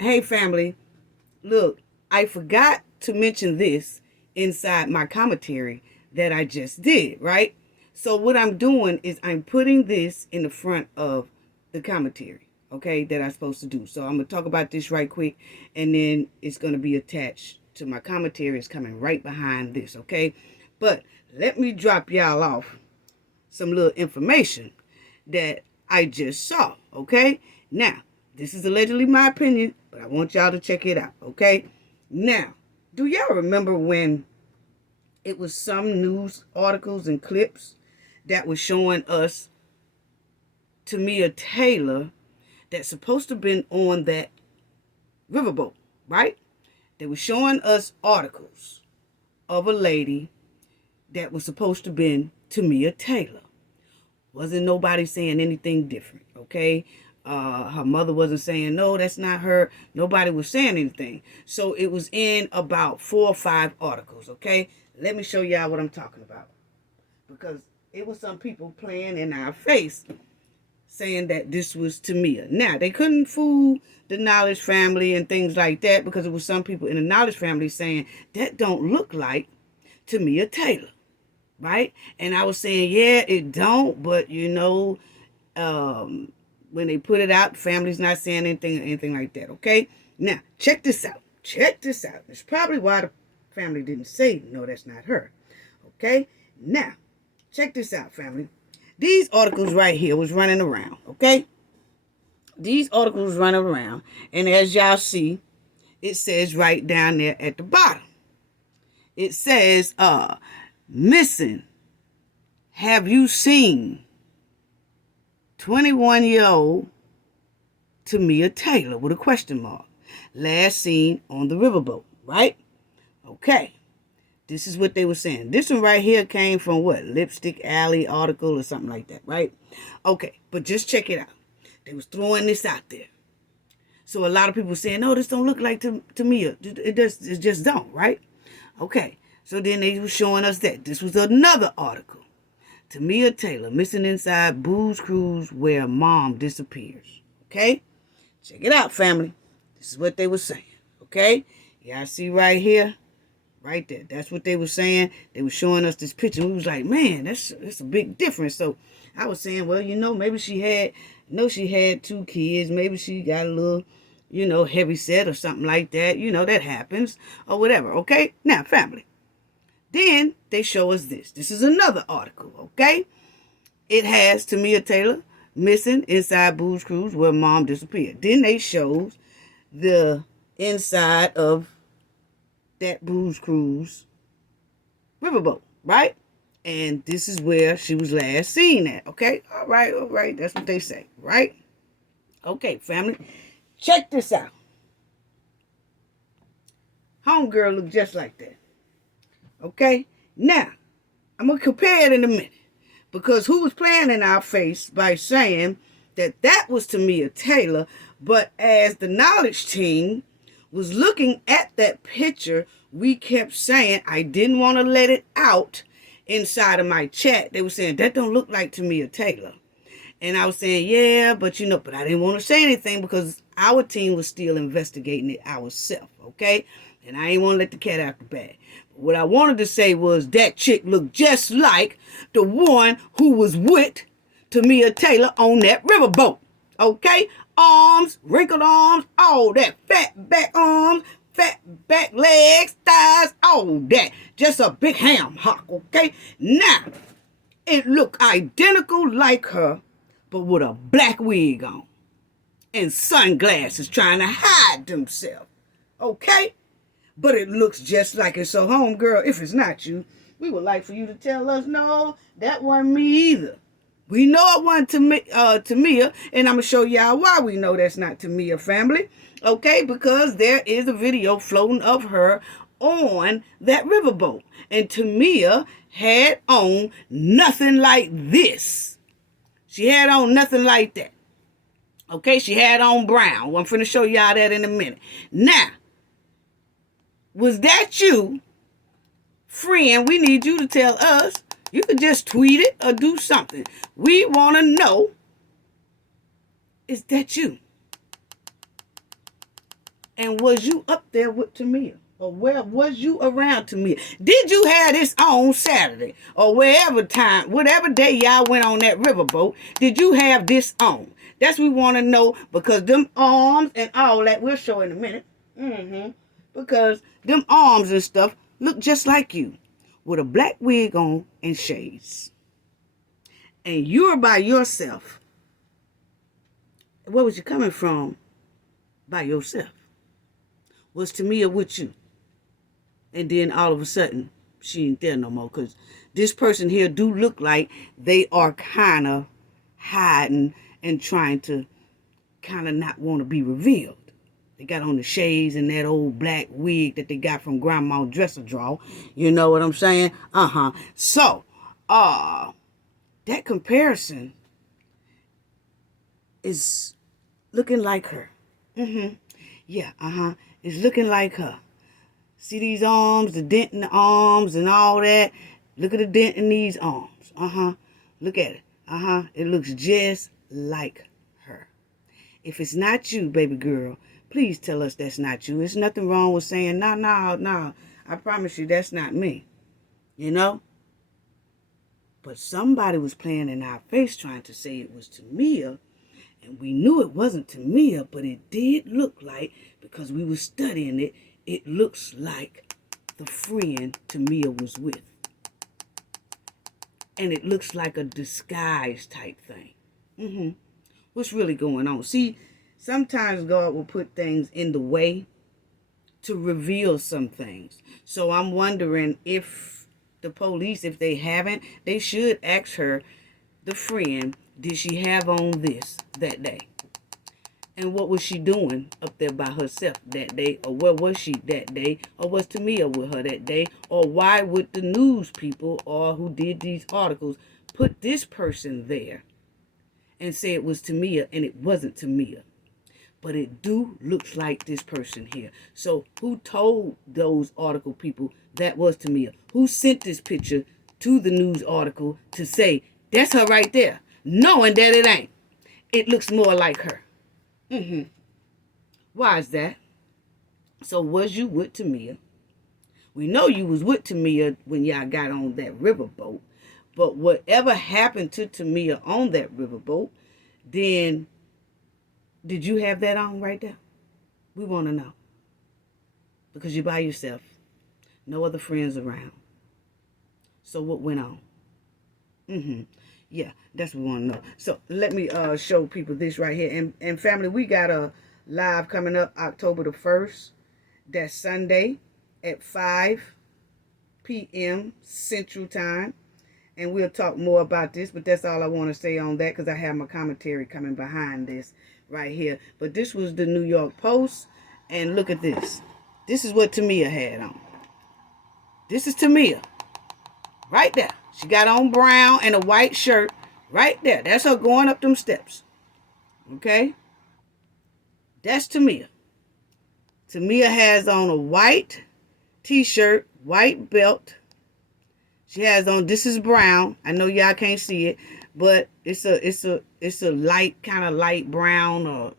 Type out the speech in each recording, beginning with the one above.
Hey, family. Look, I forgot to mention this inside my commentary that I just did, right? So what I'm doing is I'm putting this in the front of the commentary, okay, that I'm supposed to do. So I'm going to talk about this right quick, and then it's going to be attached to my commentary. It's coming right behind this, okay? But let me drop y'all off some little information that I just saw, okay? Now, this is allegedly my opinion, but I want y'all to check it out, okay? Now, do y'all remember when it was some news articles and clips that was showing us Tamia Taylor that's supposed to have been on that riverboat, right? They were showing us articles of a lady that was supposed to have been Tamia Taylor. Wasn't nobody saying anything different, okay? Her mother wasn't saying, no, that's not her. Nobody was saying anything. So it was in about 4 or 5 articles, okay? Let me show y'all what I'm talking about. Because it was some people playing in our face saying that this was Tamia. Now, they couldn't fool the Knowledge family and things like that because it was some people in the Knowledge family saying, that don't look like Tamia Taylor. Right? And I was saying, yeah, it don't, but when they put it out, the family's not saying anything like that, okay? Now, check this out. Check this out. It's probably why the family didn't say, no, that's not her. Okay? Now, check this out, family. These articles right here was running around, okay? These articles running around, and as y'all see, it says right down there at the bottom. It says, missing. Have you seen 21-year-old Tamia Taylor with a question mark? Last seen on the riverboat, right? Okay. This is what they were saying. This one right here came from what? Lipstick Alley article or something like that, right? Okay, but just check it out. They was throwing this out there. So a lot of people saying, no, this don't look like Tamia. It just don't, right? Okay. So then they were showing us that. This was another article. Tamia Taylor missing inside booze cruise where mom disappears. Okay? Check it out, family. This is what they were saying. Okay? Y'all see right here? Right there. That's what they were saying. They were showing us this picture. We was like, man, that's a big difference. So I was saying, well, maybe she had 2 kids. Maybe she got a little, heavy set or something like that. That happens or whatever. Okay? Now, family. Then they show us this. This is another article, okay? It has Tamia Taylor missing inside booze cruise where mom disappeared. Then they shows the inside of that booze cruise riverboat, right? And this is where she was last seen at, okay? All right. That's what they say, right? Okay, family. Check this out. Homegirl look just like that. Okay? Now, I'm going to compare it in a minute. Because who was playing in our face by saying that was Tamia Taylor, but as the Knowledge team was looking at that picture, we kept saying, I didn't want to let it out inside of my chat. They were saying, that don't look like Tamia Taylor. And I was saying, yeah, but but I didn't want to say anything because our team was still investigating it ourselves, okay? And I ain't want to let the cat out the bag. But what I wanted to say was that chick looked just like the one who was with Tamia Taylor on that riverboat, okay? Arms, wrinkled arms, all that. Fat back arms, fat back legs, thighs, all that. Just a big ham hock, okay? Now, it looked identical like her, but with a black wig on and sunglasses trying to hide themselves. Okay? But it looks just like it. So, homegirl, if it's not you, we would like for you to tell us, no, that wasn't me either. We know it wasn't Tamia, and I'm going to show y'all why we know that's not Tamia, family. Okay? Because there is a video floating of her on that riverboat. And Tamia had on nothing like this. She had on nothing like that. Okay, she had on brown. I'm finna show y'all that in a minute. Now, was that you, friend? We need you to tell us. You can just tweet it or do something. We want to know, is that you? And was you up there with Tamia? Or where was you around Tamia? Did you have this on Saturday? Or whatever day y'all went on that riverboat, did you have this on? That's what we want to know, because them arms and all that, we'll show in a minute. Because them arms and stuff look just like you, with a black wig on and shades. And you're by yourself. Where was you coming from by yourself? Was Tamia with you? And then all of a sudden, she ain't there no more. Because this person here do look like they are kind of hiding and trying to kind of not want to be revealed. They got on the shades and that old black wig that they got from Grandma's dresser drawer. You know what I'm saying? So, that comparison is looking like her. Yeah, it's looking like her. See these arms, the dent in the arms and all that? Look at the dent in these arms. Look at it. It looks just like her. If it's not you, baby girl, please tell us that's not you. There's nothing wrong with saying, no. I promise you that's not me. You know? But somebody was playing in our face trying to say it was Tamia. And we knew it wasn't Tamia, but it did look like, because we were studying it, it looks like the friend Tamia was with. And it looks like a disguise type thing. What's really going on? See, sometimes God will put things in the way to reveal some things. So I'm wondering if the police, if they haven't, they should ask her, the friend, did she have on this that day? And what was she doing up there by herself that day? Or where was she that day? Or was Tamia with her that day? Or why would the news people, or who did these articles, put this person there and say it was Tamia and it wasn't Tamia? But it looks like this person here. So who told those article people that was Tamia? Who sent this picture to the news article to say, that's her right there, knowing that it ain't? It looks more like her. Why is that? So was you with Tamia? We know you was with Tamia when y'all got on that riverboat. But whatever happened to Tamia on that riverboat, then did you have that on right there? We want to know. Because you're by yourself. No other friends around. So what went on? Yeah, that's what we want to know. So let me show people this right here. And family, we got a live coming up October the 1st. That's Sunday at 5 p.m. Central Time. And we'll talk more about this, but that's all I want to say on that, because I have my commentary coming behind this right here. But this was the New York Post, and look at this. This is what Tamia had on. This is Tamia. Right there. She got on brown and a white shirt. Right there. That's her going up them steps. Okay? That's Tamia. Tamia has on a white t-shirt, white belt. She has on, this is brown. I know y'all can't see it, but it's a light, kind of light brown, or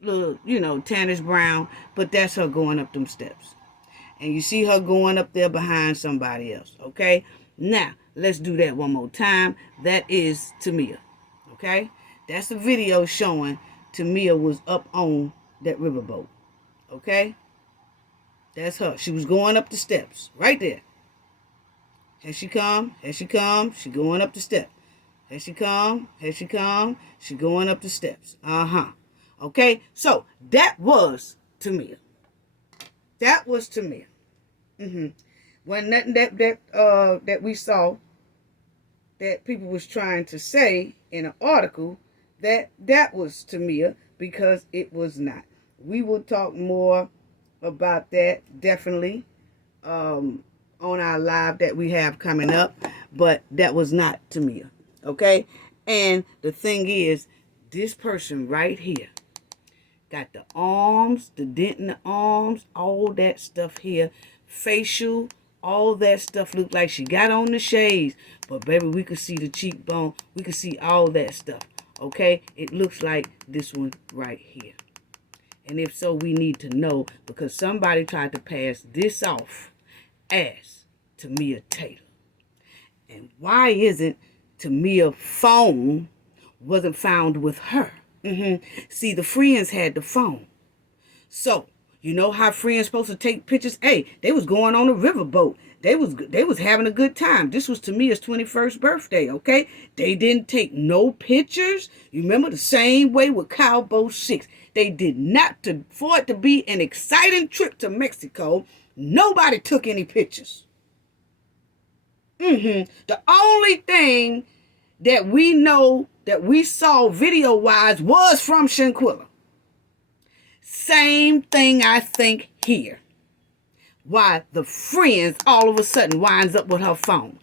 little, tannish brown. But that's her going up them steps. And you see her going up there behind somebody else. Okay? Now, let's do that one more time. That is Tamia. Okay? That's the video showing Tamia was up on that riverboat. Okay? That's her. She was going up the steps. Right there. Here she come. Here she come. She going up the steps. Here she come. Here she come. She going up the steps. Okay? So, that was Tamia. That was Tamia. When nothing that we saw that people was trying to say in an article that was Tamia, because it was not. We will talk more about that definitely on our live that we have coming up, but that was not Tamia. Okay? And the thing is, this person right here got the arms, the dent in the arms, all that stuff here, facial, all that stuff looked like she got on the shades. But baby, we could see the cheekbone. We could see all that stuff. Okay? It looks like this one right here. And if so, we need to know, because somebody tried to pass this off as Tamia Taylor. And why isn't Tamia's phone wasn't found with her? See, the friends had the phone. So, you know how friends supposed to take pictures? Hey, they was going on a riverboat. They was having a good time. This was Tamia's 21st birthday, okay? They didn't take no pictures. You remember the same way with Cowboy 6. They did not, for it to be an exciting trip to Mexico, nobody took any pictures. The only thing that we know that we saw video-wise was from Shanquella. Same thing I think here. Why the friends all of a sudden winds up with her phone.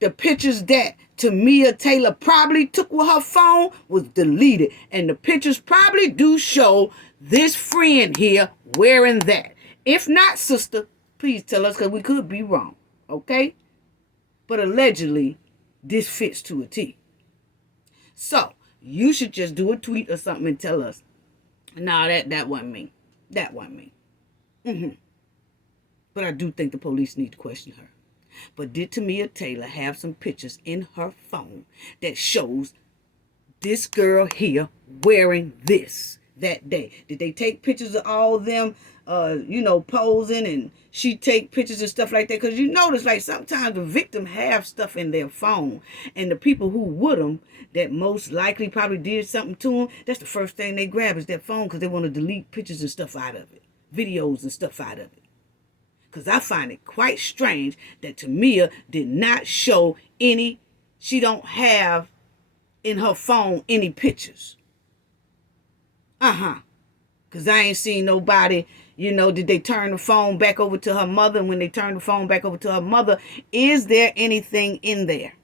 The pictures that Tamia Taylor probably took with her phone was deleted. And the pictures probably do show this friend here wearing that. If not, sister, please tell us, because we could be wrong. Okay? But allegedly, this fits to a T. So, you should just do a tweet or something and tell us, nah, that wasn't me. That wasn't me. But I do think the police need to question her. But did Tamia Taylor have some pictures in her phone that shows this girl here wearing this that day? Did they take pictures of all of them, posing, and she take pictures and stuff like that? Because you notice, like, sometimes the victim have stuff in their phone, and the people who with them that most likely probably did something to them, that's the first thing they grab is that phone, because they want to delete pictures and stuff out of it, videos and stuff out of it. Because I find it quite strange that Tamia did not show any, she don't have in her phone any pictures. Because I ain't seen nobody, did they turn the phone back over to her mother? And when they turn the phone back over to her mother, is there anything in there?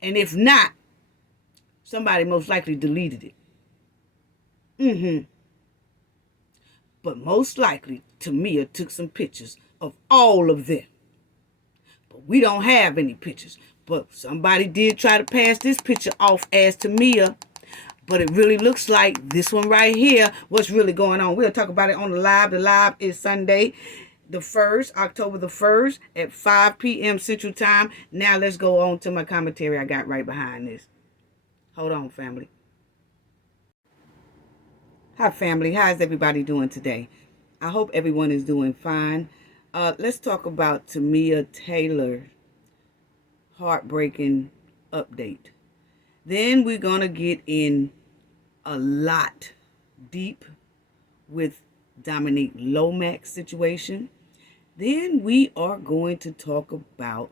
And if not, somebody most likely deleted it. But most likely, Tamia took some pictures of all of them. But we don't have any pictures. But somebody did try to pass this picture off as Tamia. But it really looks like this one right here, what's really going on. We'll talk about it on the live. The live is Sunday, the 1st, October the 1st at 5 p.m. Central Time. Now let's go on to my commentary I got right behind this. Hold on, family. Hi, family. How's everybody doing today? I hope everyone is doing fine. Let's talk about Tamia Taylor's heartbreaking update. Then we're going to get in a lot deep with Dominique Lomax situation. Then we are going to talk about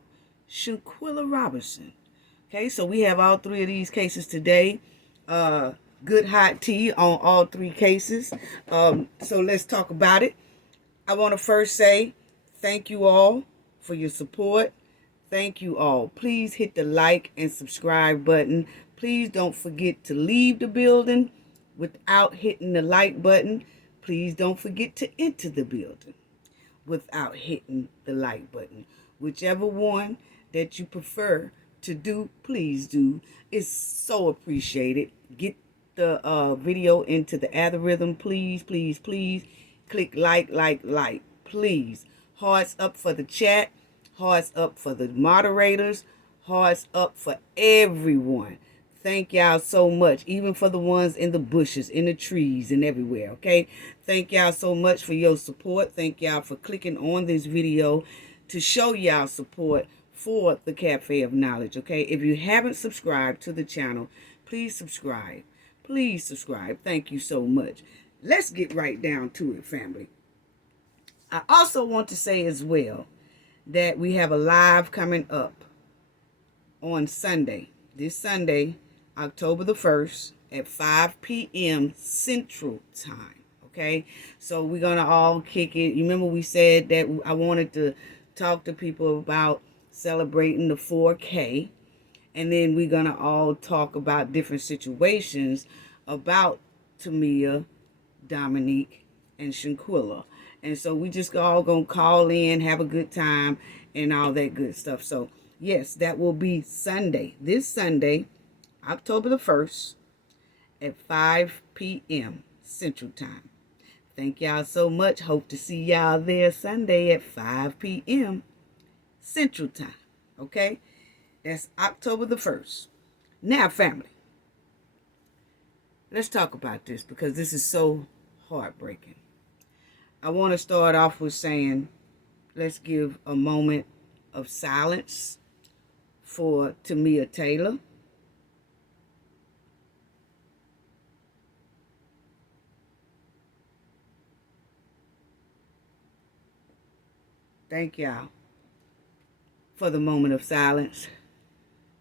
Shanquella Robinson. Okay, so we have all three of these cases today. Good hot tea on all three cases. So let's talk about it. I want to first say thank you all for your support. Thank you all. Please hit the like and subscribe button. Please don't forget to leave the building without hitting the like button. Please don't forget to enter the building without hitting the like button. Whichever one that you prefer to do, please do. It's so appreciated. Get the video into the algorithm, please, please, please. Click like, please. Hearts up for the chat. Hearts up for the moderators. Hearts up for everyone. Thank y'all so much, even for the ones in the bushes, in the trees, and everywhere, okay? Thank y'all so much for your support. Thank y'all for clicking on this video to show y'all support for the Cafe of Knowledge, okay? If you haven't subscribed to the channel, please subscribe. Please subscribe. Thank you so much. Let's get right down to it, family. I also want to say as well that we have a live coming up on Sunday. This Sunday, October the 1st at 5 p.m. Central Time. Okay? So we're going to all kick it. You remember we said that I wanted to talk to people about celebrating the 4K. And then we're going to all talk about different situations about Tamia, Dominique, and Shanquella. And so we just all going to call in, have a good time, and all that good stuff. So, yes, that will be Sunday. This Sunday, October the 1st, at 5 p.m. Central Time. Thank y'all so much. Hope to see y'all there Sunday at 5 p.m. Central Time. Okay? That's October the 1st. Now, family, let's talk about this because this is so heartbreaking. I want to start off with saying, let's give a moment of silence for Tamia Taylor. Thank y'all for the moment of silence.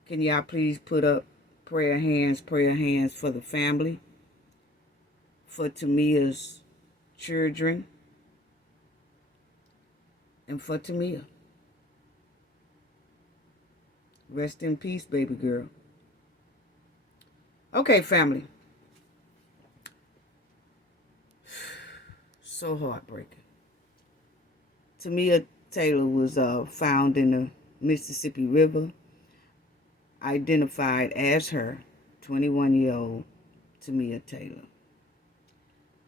Can y'all please put up prayer hands for the family, for Tamia's children, and for Tamia. Rest in peace, baby girl. Okay, family. So heartbreaking. Tamia Taylor was found in the Mississippi River, identified as her 21-year-old Tamia Taylor,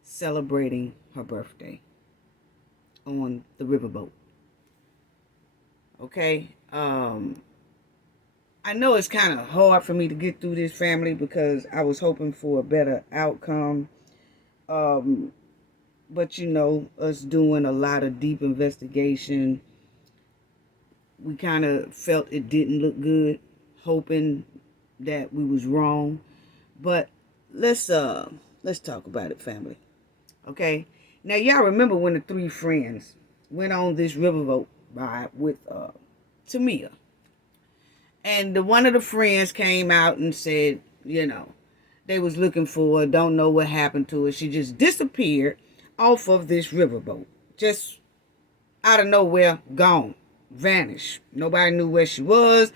celebrating her birthday on the riverboat. Okay, I know it's kind of hard for me to get through this, family, because I was hoping for a better outcome. But you know, us doing a lot of deep investigation, we kind of felt it didn't look good, hoping that we was wrong. But let's talk about it, family. Okay? Now, y'all remember when the three friends went on this riverboat ride with Tamia. And one of the friends came out and said, you know, they was looking for her, don't know what happened to her. She just disappeared off of this riverboat. Just out of nowhere, gone. Vanished. Nobody knew where she was.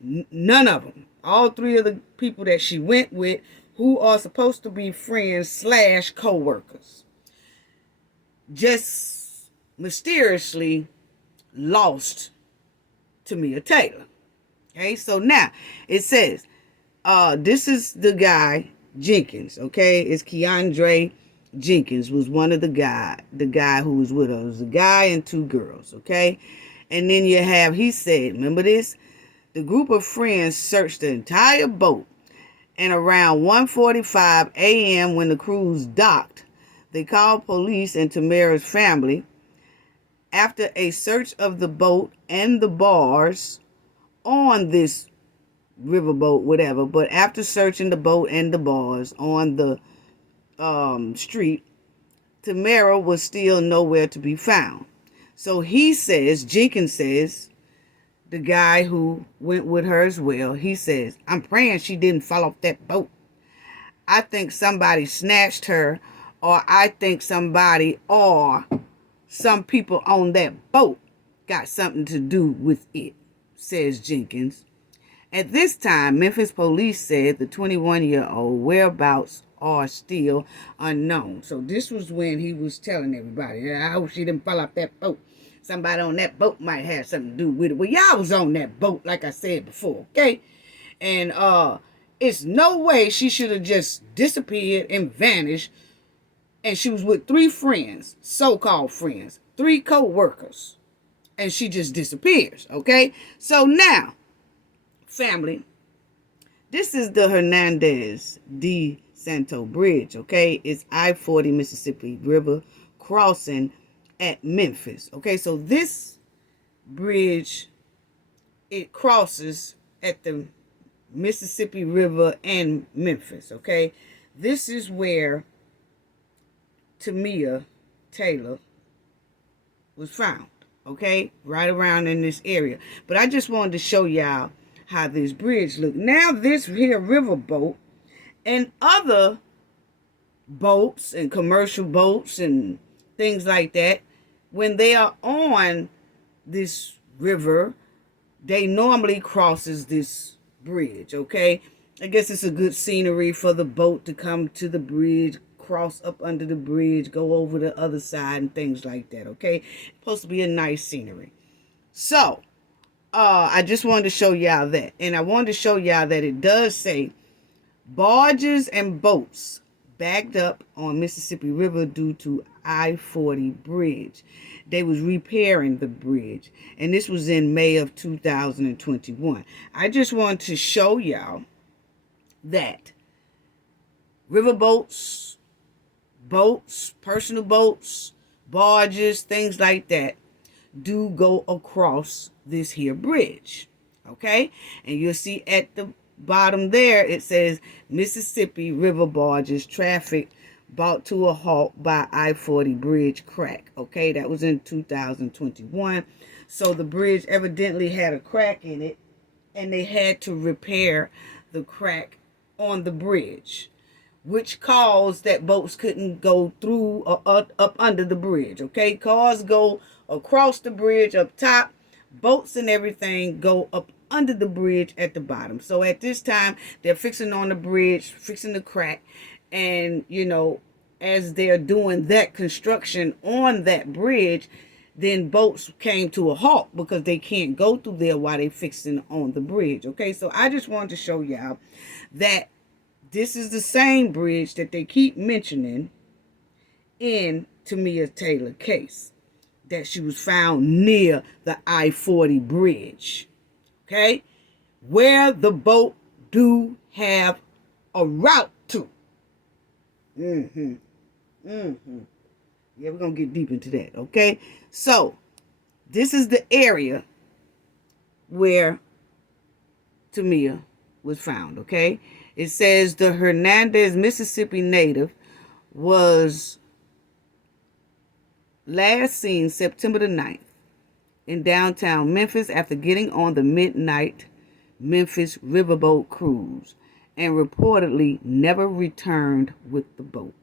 None of them. All three of the people that she went with, who are supposed to be friends / co-workers, just mysteriously lost Tamia Taylor. Okay, so now it says, this is the guy, Jenkins, okay? It's Keandre Jenkins was one of the guy who was with her. It was a guy and two girls, okay? And then you have, he said, remember this? The group of friends searched the entire boat, and around 1:45 a.m. when the crews docked, they called police and Tamara's family. After a search of the boat and the bars on this riverboat, whatever, but after searching the boat and the bars on the street, Tamara was still nowhere to be found. So he says, Jenkins says, the guy who went with her as well, he says, I'm praying she didn't fall off that boat. I think somebody snatched her, or I think somebody or some people on that boat got something to do with it, says Jenkins. At this time, Memphis police said the 21-year-old whereabouts are still unknown. So this was when he was telling everybody, I hope she didn't fall off that boat. Somebody on that boat might have something to do with it. Well, y'all was on that boat, like I said before, okay? And it's no way she should have just disappeared and vanished. And she was with three friends, so-called friends, three co-workers. And she just disappears, okay? So now, family, this is the Hernandez de Santo Bridge, okay? It's I-40 Mississippi River crossing at Memphis, okay? So this bridge, it crosses at the Mississippi River and Memphis, okay? This is where Tamia Taylor was found, okay? Right around in this area. But I just wanted to show y'all how this bridge look. Now this here riverboat and other boats and commercial boats and things like that, when they are on this river, they normally crosses this bridge, okay? I guess it's a good scenery for the boat to come to the bridge, cross up under the bridge, go over the other side and things like that, okay? Supposed to be a nice scenery. So, I just wanted to show y'all that. And I wanted to show y'all that it does say barges and boats backed up on Mississippi River due to I-40 bridge. They was repairing the bridge, and this was in May of 2021. I just want to show y'all that riverboats, boats, personal boats, barges, things like that do go across this here bridge. Okay? And you'll see at the bottom there, it says Mississippi River barges traffic brought to a halt by I-40 bridge crack. Okay? That was in 2021. So the bridge evidently had a crack in it, and they had to repair the crack on the bridge, which caused that boats couldn't go through or up under the bridge. Okay? Cars go across the bridge up top. Boats and everything go up under the bridge at the bottom. So at this time, they're fixing on the bridge, fixing the crack. And, you know, as they're doing that construction on that bridge, then boats came to a halt because they can't go through there while they're fixing on the bridge. Okay, so I just wanted to show y'all that this is the same bridge that they keep mentioning in Tamia Taylor case, that she was found near the I-40 bridge. Okay, where the boat do have a route to. Yeah, we're gonna get deep into that. Okay, so this is the area where Tamia was found. Okay, it says the Hernandez, Mississippi native was last seen September the 9th in downtown Memphis after getting on the midnight Memphis riverboat cruise and reportedly never returned with the boat.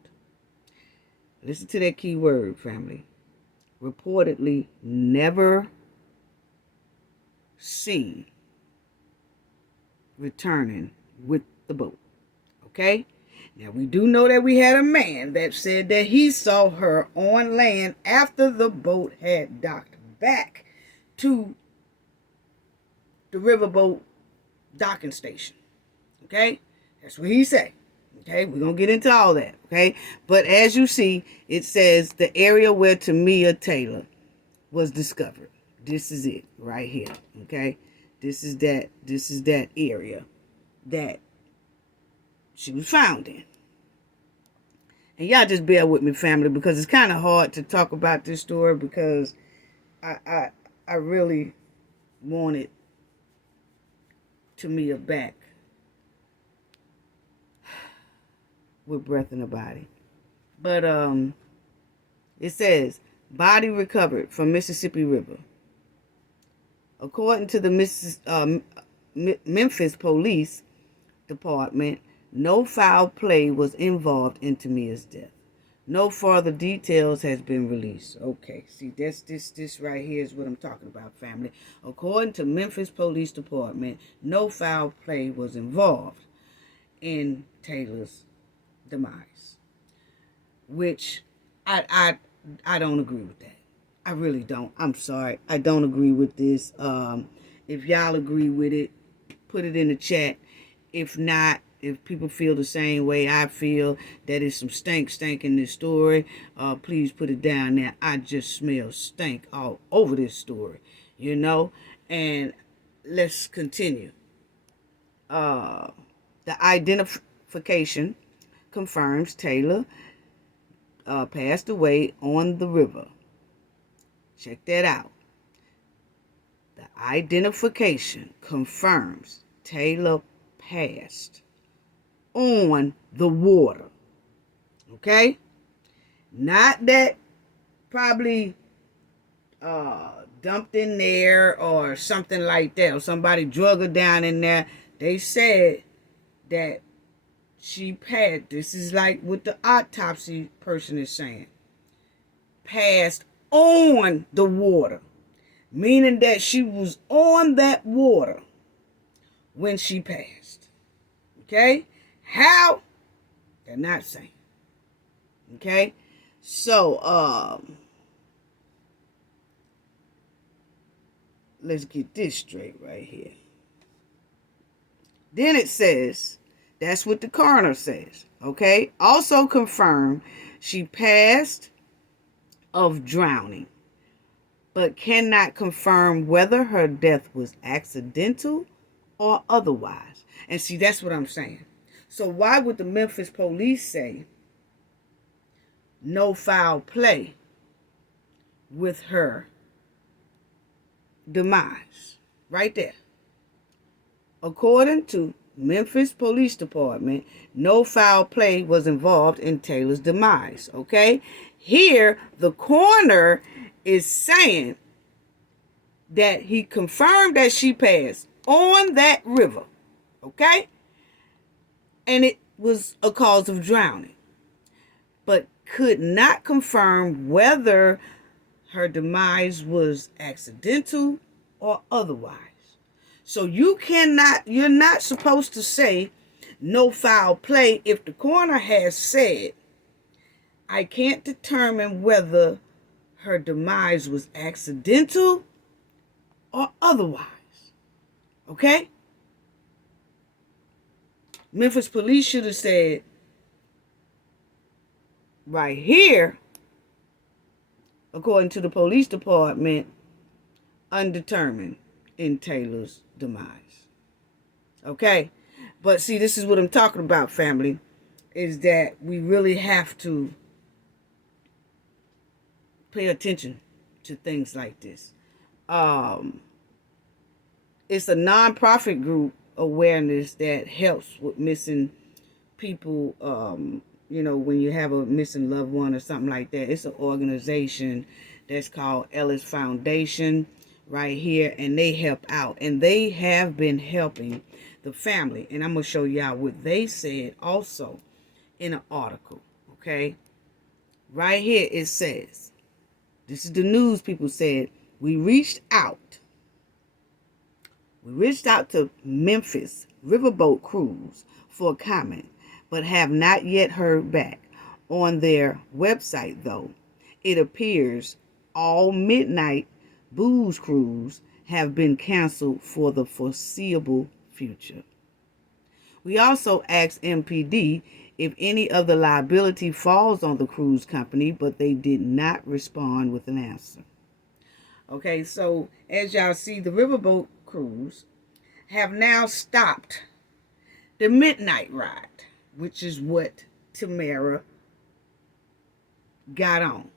Listen to that key word, family. Reportedly never seen returning with the boat. Okay? Now, we do know that we had a man that said that he saw her on land after the boat had docked back to the riverboat docking station. Okay? That's what he said. Okay? We're going to get into all that. Okay? But as you see, it says the area where Tamia Taylor was discovered. This is it right here. Okay? This is that area that she was found in. And y'all just bear with me, family, because it's kind of hard to talk about this story because I really wanted Tamia back with breath in the body. But it says, body recovered from Mississippi River. According to the Memphis Police Department, no foul play was involved in Tamia's death. No further details has been released. Okay, see, this right here is what I'm talking about, family. According to Memphis Police Department, no foul play was involved in Taylor's demise, which I don't agree with that. I really don't. I'm sorry. I don't agree with this. If y'all agree with it, put it in the chat. If not, if people feel the same way I feel, that is some stank in this story, please put it down there. I just smell stank all over this story, you know? And let's continue. The identification confirms Taylor passed away on the river. Check that out. The identification confirms Taylor passed on the water. Okay? Not that probably dumped in there or something like that, or somebody drug her down in there. They said that she passed. This is like what the autopsy person is saying. Passed on the water. Meaning that she was on that water when she passed. Okay? How? They're not saying. Okay? So, let's get this straight right here. Then it says That's what the coroner says. Okay. Also confirmed she passed of drowning, but cannot confirm whether her death was accidental or otherwise. And see, that's what I'm saying. So why would the Memphis police say no foul play with her demise? Right there. According to Memphis Police Department, no foul play was involved in Taylor's demise. Okay? Here, the coroner is saying that he confirmed that she passed on that river. Okay? And it was a cause of drowning, but could not confirm whether her demise was accidental or otherwise. So you're not supposed to say no foul play if the coroner has said, I can't determine whether her demise was accidental or otherwise. Okay? Memphis police should have said, right here, according to the police department, undetermined in Taylor's demise. Okay? But see, this is what I'm talking about, family, is that we really have to pay attention to things like this. It's a nonprofit group awareness that helps with missing people, when you have a missing loved one or something like that. It's an organization that's called Ellis Foundation right here, and they help out. And they have been helping the family. And I'm going to show y'all what they said also in an article, okay? Right here it says, this is the news people said, we reached out to Memphis Riverboat Cruise for a comment, but have not yet heard back. On their website, though, it appears all midnight booze cruise have been canceled for the foreseeable future. We also asked MPD if any of the liability falls on the cruise company, but they did not respond with an answer. Okay, so as y'all see, the Riverboat Cruise have now stopped the midnight ride, which is what Tamia got on.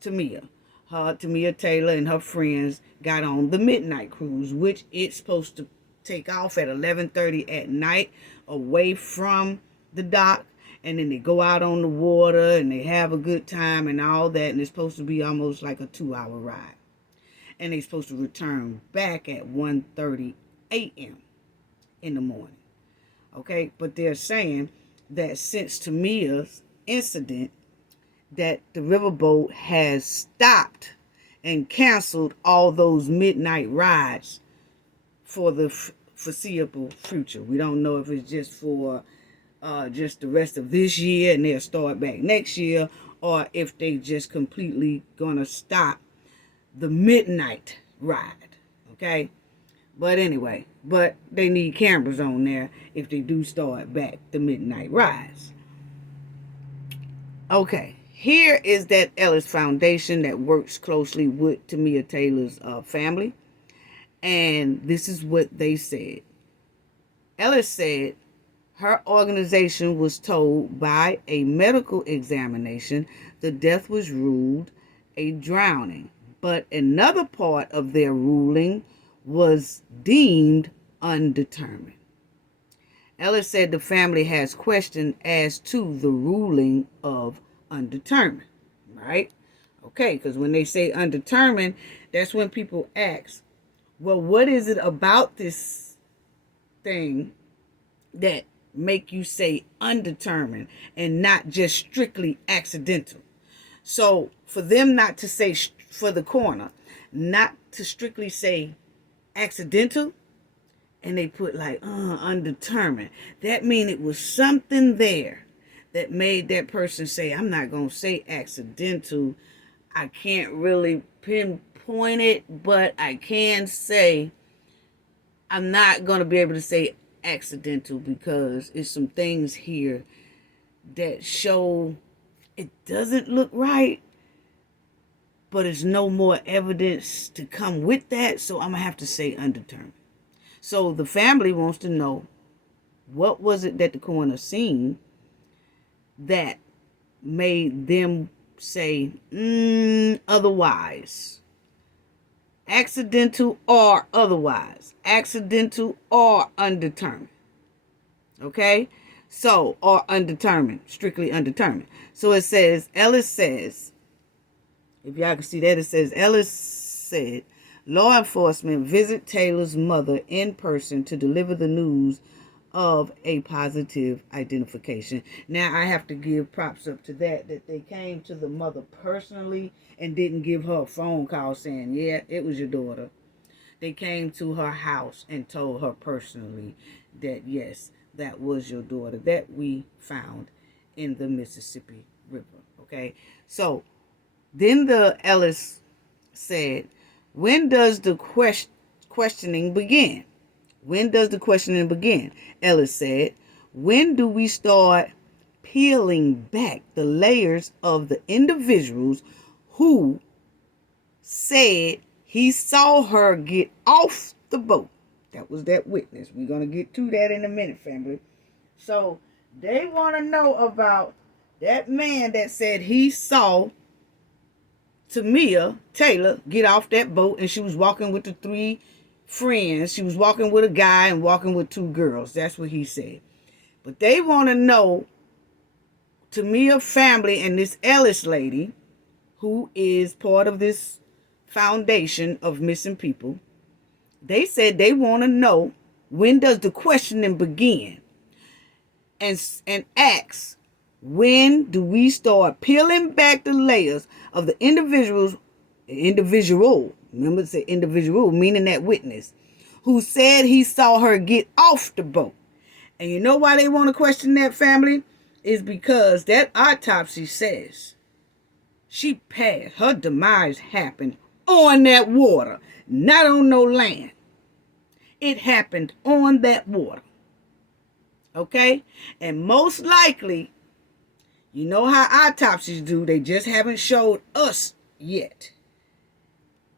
Tamia Taylor and her friends got on the midnight cruise, which it's supposed to take off at 11:30 at night away from the dock, and then they go out on the water and they have a good time and all that, and it's supposed to be almost like a 2-hour ride. And they're supposed to return back at 1:30 a.m. in the morning. Okay, but they're saying that since Tamia's incident, that the riverboat has stopped and canceled all those midnight rides for the foreseeable future. We don't know if it's just for just the rest of this year and they'll start back next year, or if they just completely gonna stop the midnight ride. Okay, but anyway, but they need cameras on there if they do start back the midnight rides. Okay, here is that Ellis Foundation that works closely with Tamia Taylor's family. And this is what they said. Ellis said her organization was told by a medical examination the death was ruled a drowning, but another part of their ruling was deemed undetermined. Ellis said the family has questioned as to the ruling of undetermined, right? Okay, because when they say undetermined, that's when people ask, well, what is it about this thing that make you say undetermined and not just strictly accidental? So for them not to say, for the coroner, not to strictly say accidental, and they put like undetermined, that means it was something there that made that person say, I'm not going to say accidental. I can't really pinpoint it, but I can say I'm not going to be able to say accidental because it's some things here that show it doesn't look right, but it's no more evidence to come with that, so I'm going to have to say undetermined. So the family wants to know, what was it that the coroner seen that made them say, otherwise? Accidental or otherwise. Accidental or undetermined. Okay? So, or undetermined. Strictly undetermined. So it says, Ellis says, if y'all can see that, it says, Ellis said, law enforcement visit Taylor's mother in person to deliver the news of a positive identification. Now, I have to give props up to that they came to the mother personally and didn't give her a phone call saying, yeah, it was your daughter. They came to her house and told her personally that, yes, that was your daughter that we found in the Mississippi River. Okay? So, then the Ellis said, when does the questioning begin? When does the questioning begin? Ellis said, when do we start peeling back the layers of the individuals who said he saw her get off the boat? That was that witness. We're going to get to that in a minute, family. So they want to know about that man that said he saw Tamia Taylor get off that boat and she was walking with the 3 friends. She was walking with a guy and walking with 2 girls. That's what he said. But they want to know, Tamia family and this Ellis lady, who is part of this foundation of missing people, they said they want to know, when does the questioning begin? And ask, when do we start peeling back the layers of the individual, remember to say individual, meaning that witness, who said he saw her get off the boat. And you know why they want to question that, family? Is because that autopsy says she passed. Her demise happened on that water, not on no land. It happened on that water. Okay? And most likely, you know how autopsies do, they just haven't showed us yet.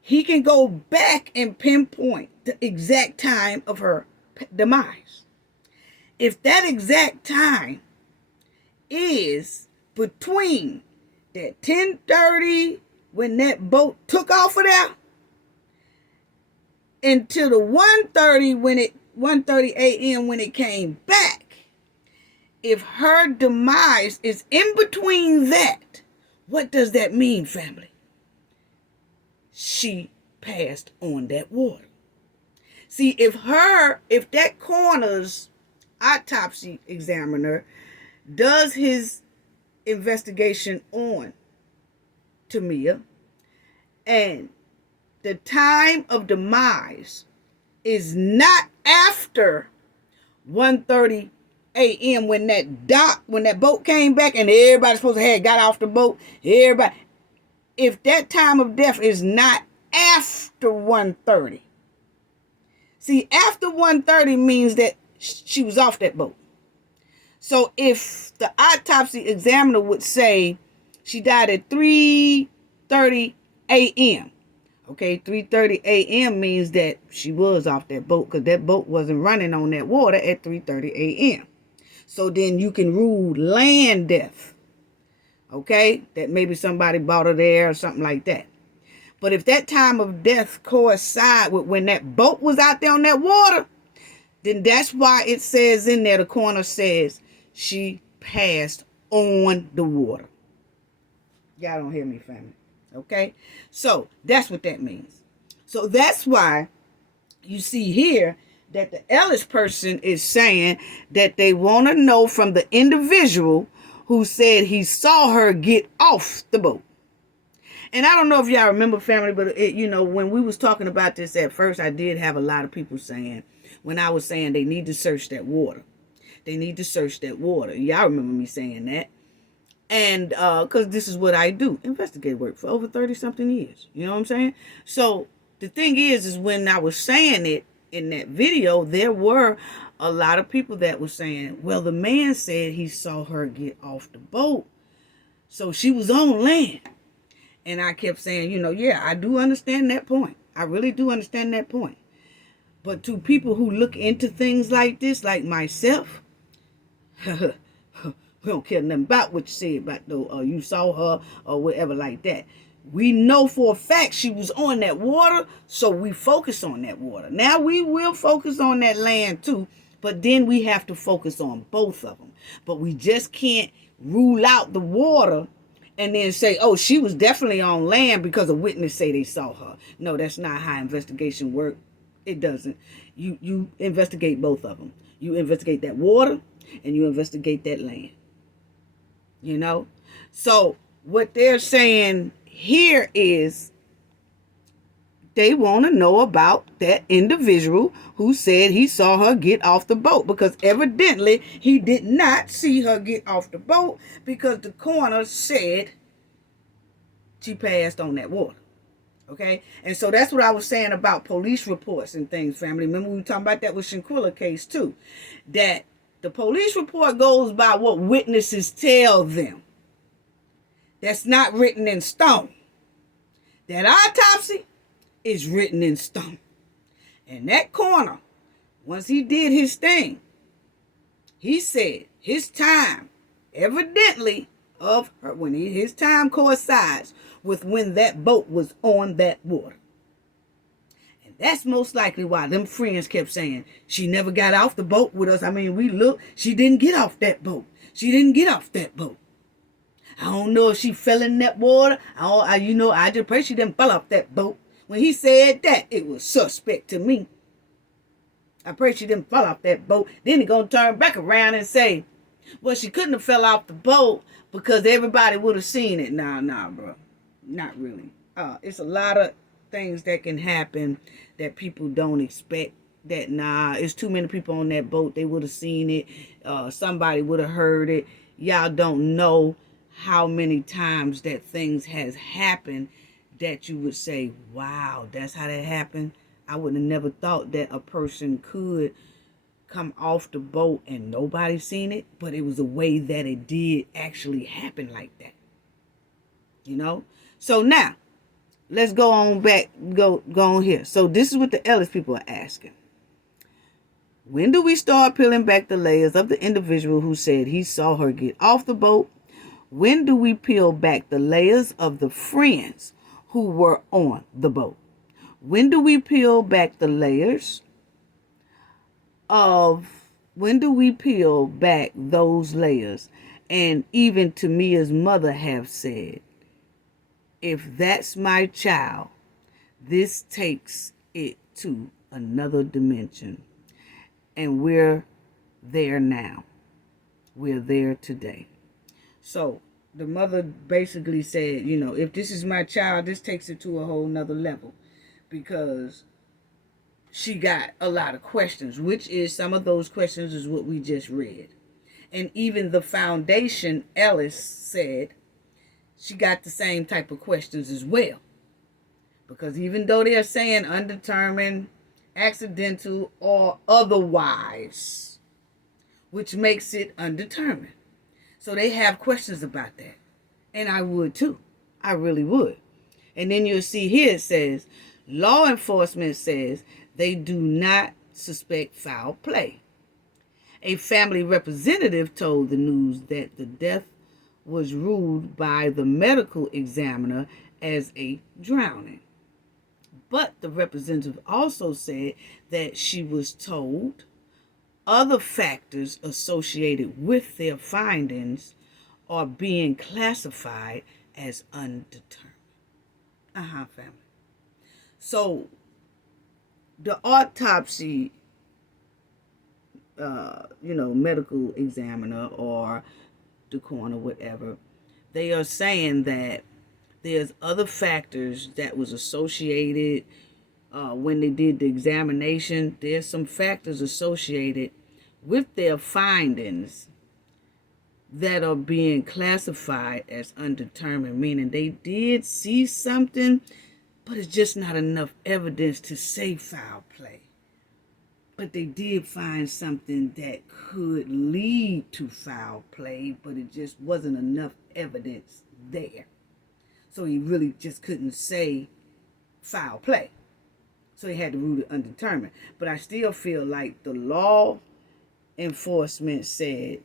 He can go back and pinpoint the exact time of her demise. If that exact time is between that 10:30 when that boat took off of there until the 1:30 a.m. when it came back, if her demise is in between that, what does that mean, family? She passed on that water. See, if that coroner's autopsy examiner does his investigation on Tamia, and the time of demise is not after 1:30 a.m. when that boat came back and everybody supposed to have got off the boat, if that time of death is not after 1:30, see, after 1:30 means that she was off that boat. So if the autopsy examiner would say she died at 3:30 a.m., okay, 3:30 a.m. means that she was off that boat, because that boat wasn't running on that water at 3:30 a.m. So then you can rule land death, okay, that maybe somebody bought her there or something like that. But if that time of death coincide with when that boat was out there on that water, then that's why it says in there, the coroner says she passed on the water. Y'all don't hear me, family. Okay? So that's what that means. So that's why you see here that the Ellis person is saying that they want to know from the individual who said he saw her get off the boat. And I don't know if y'all remember, family, but when we was talking about this at first, I did have a lot of people saying, when I was saying they need to search that water. They need to search that water. Y'all remember me saying that. And because this is what I do, investigate work for over 30-something years. You know what I'm saying? So the thing is when I was saying it in that video, there were a lot of people that were saying, well, the man said he saw her get off the boat, so she was on land. And I kept saying, yeah, I do understand that point. I really do understand that point. But to people who look into things like this, like myself, we don't care nothing about what you said about you saw her or whatever like that. We know for a fact she was on that water, so we focus on that water. Now we will focus on that land too, but then we have to focus on both of them. But we just can't rule out the water and then say, oh, she was definitely on land because a witness say they saw her. No, that's not how investigation works. It doesn't. You investigate both of them. You investigate that water and you investigate that land. So what they're saying here is they want to know about that individual who said he saw her get off the boat, because evidently he did not see her get off the boat because the coroner said she passed on that water. Okay? And so that's what I was saying about police reports and things, family. Remember we were talking about that with Shanquella case too. That the police report goes by what witnesses tell them. That's not written in stone. That autopsy is written in stone. And that coroner, once he did his thing, he said his time, evidently, of her, his time coincides with when that boat was on that water. And that's most likely why them friends kept saying, she never got off the boat with us. I mean, we looked, she didn't get off that boat. She didn't get off that boat. I don't know if she fell in that water. I just pray she didn't fall off that boat. When he said that, it was suspect to me. I pray she didn't fall off that boat. Then he gonna turn back around and say, well, she couldn't have fell off the boat because everybody would have seen it. Nah, bro. Not really. It's a lot of things that can happen that people don't expect. That, it's too many people on that boat. They would have seen it. Somebody would have heard it. Y'all don't know how many times that things has happened that you would say, wow, that's how that happened. I would have never thought that a person could come off the boat and nobody seen it, but it was a way that it did actually happen like that. So now let's go on back, go on here. So this is what the Ellis people are asking. When do we start peeling back the layers of the individual who said he saw her get off the boat? When do we peel back the layers of the friends who were on the boat? When do we peel back the layers when do we peel back those layers? And even Tamia's mother have said, if that's my child, this takes it to another dimension. And we're there now. We're there today. So the mother basically said, if this is my child, this takes it to a whole nother level, because she got a lot of questions, which is some of those questions is what we just read. And even the foundation, Ellis, said she got the same type of questions as well. Because even though they're saying undetermined, accidental, or otherwise, which makes it undetermined. So they have questions about that. And I would too. I really would. And then you'll see here it says, law enforcement says they do not suspect foul play. A family representative told the news that the death was ruled by the medical examiner as a drowning. But the representative also said that she was told other factors associated with their findings are being classified as undetermined. Family. So the autopsy, medical examiner or the coroner, whatever, they are saying that there's other factors that was associated when they did the examination. There's some factors associated with their findings that are being classified as undetermined, meaning they did see something, but it's just not enough evidence to say foul play. But they did find something that could lead to foul play, but it just wasn't enough evidence there. So he really just couldn't say foul play. So he had to rule it undetermined. But I still feel like the law enforcement said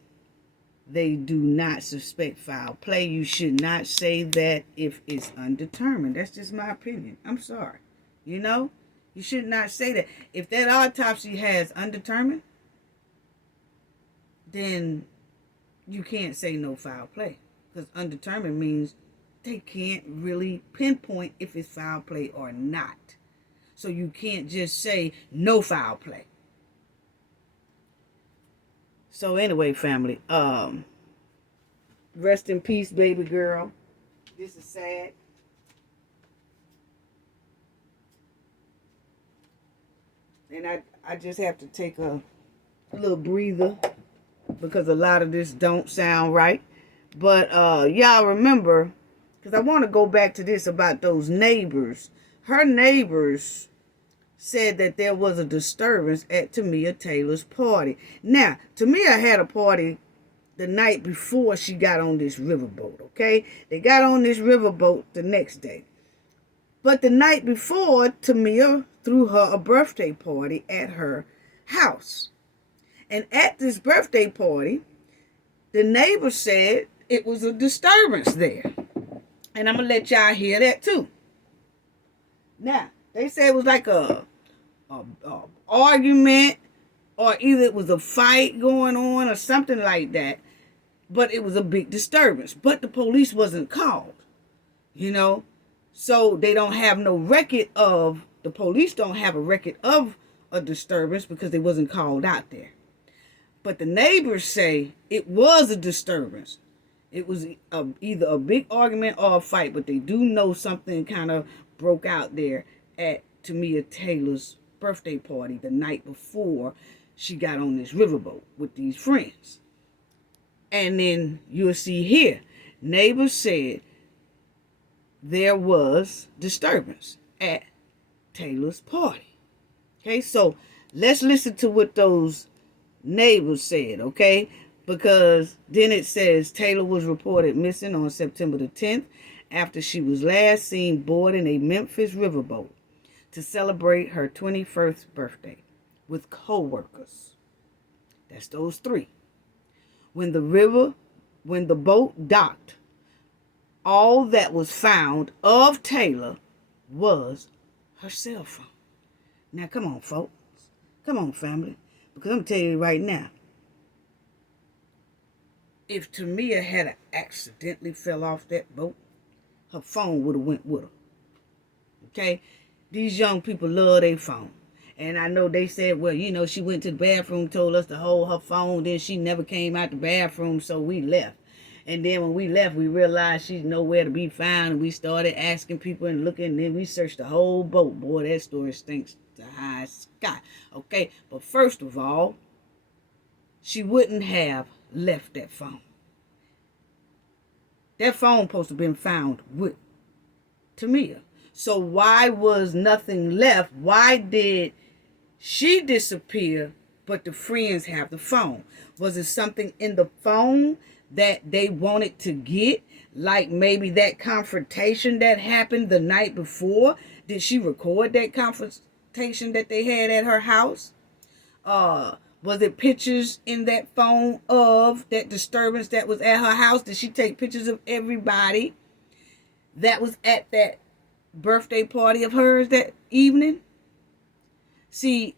they do not suspect foul play. You should not say that if it's undetermined. That's just my opinion. I'm sorry. You know? You should not say that. If that autopsy has undetermined, then you can't say no foul play. Because undetermined means they can't really pinpoint if it's foul play or not. So you can't just say no foul play. So anyway, family, rest in peace, baby girl. This is sad. And I just have to take a little breather because a lot of this don't sound right. But y'all remember, because I want to go back to this about those neighbors. Her neighbors said that there was a disturbance at Tamia Taylor's party. Now, Tamia had a party the night before she got on this riverboat, okay? They got on this riverboat the next day. But the night before, Tamia threw her a birthday party at her house. And at this birthday party, the neighbor said it was a disturbance there. And I'm going to let y'all hear that too. Now, they said it was like a argument, or either it was a fight going on or something like that. But it was a big disturbance. But the police wasn't called, you know. So they don't have no record of, the police don't have a record of a disturbance because they wasn't called out there. But the neighbors say it was a disturbance. It was either a big argument or a fight, but they do know something kind of broke out there at Tamia Taylor's birthday party the night before she got on this riverboat with these friends. And then you'll see here, neighbors said there was disturbance at Taylor's party. Okay, so let's listen to what those neighbors said, okay? Because then it says Taylor was reported missing on September the 10th after she was last seen boarding a Memphis riverboat to celebrate her 21st birthday with co-workers. That's those three. When the boat docked, all that was found of Taylor was her cell phone. Now, come on, folks. Come on, family. Because I'm going to tell you right now, if Tamia had accidentally fell off that boat, her phone would have went with her. Okay? These young people love their phone. And I know they said, well, you know, she went to the bathroom, told us to hold her phone, then she never came out the bathroom, so we left. And then when we left, we realized she's nowhere to be found, and we started asking people and looking, and then we searched the whole boat. Boy, that story stinks to high sky. Okay? But first of all, she wouldn't have left that phone. That phone supposed to have been found with Tamia. So why was nothing left? Why did she disappear, but the friends have the phone? Was it something in the phone that they wanted to get? Like maybe that confrontation that happened the night before? Did she record that confrontation that they had at her house? Was it pictures in that phone of that disturbance that was at her house? Did she take pictures of everybody that was at that birthday party of hers that evening? See,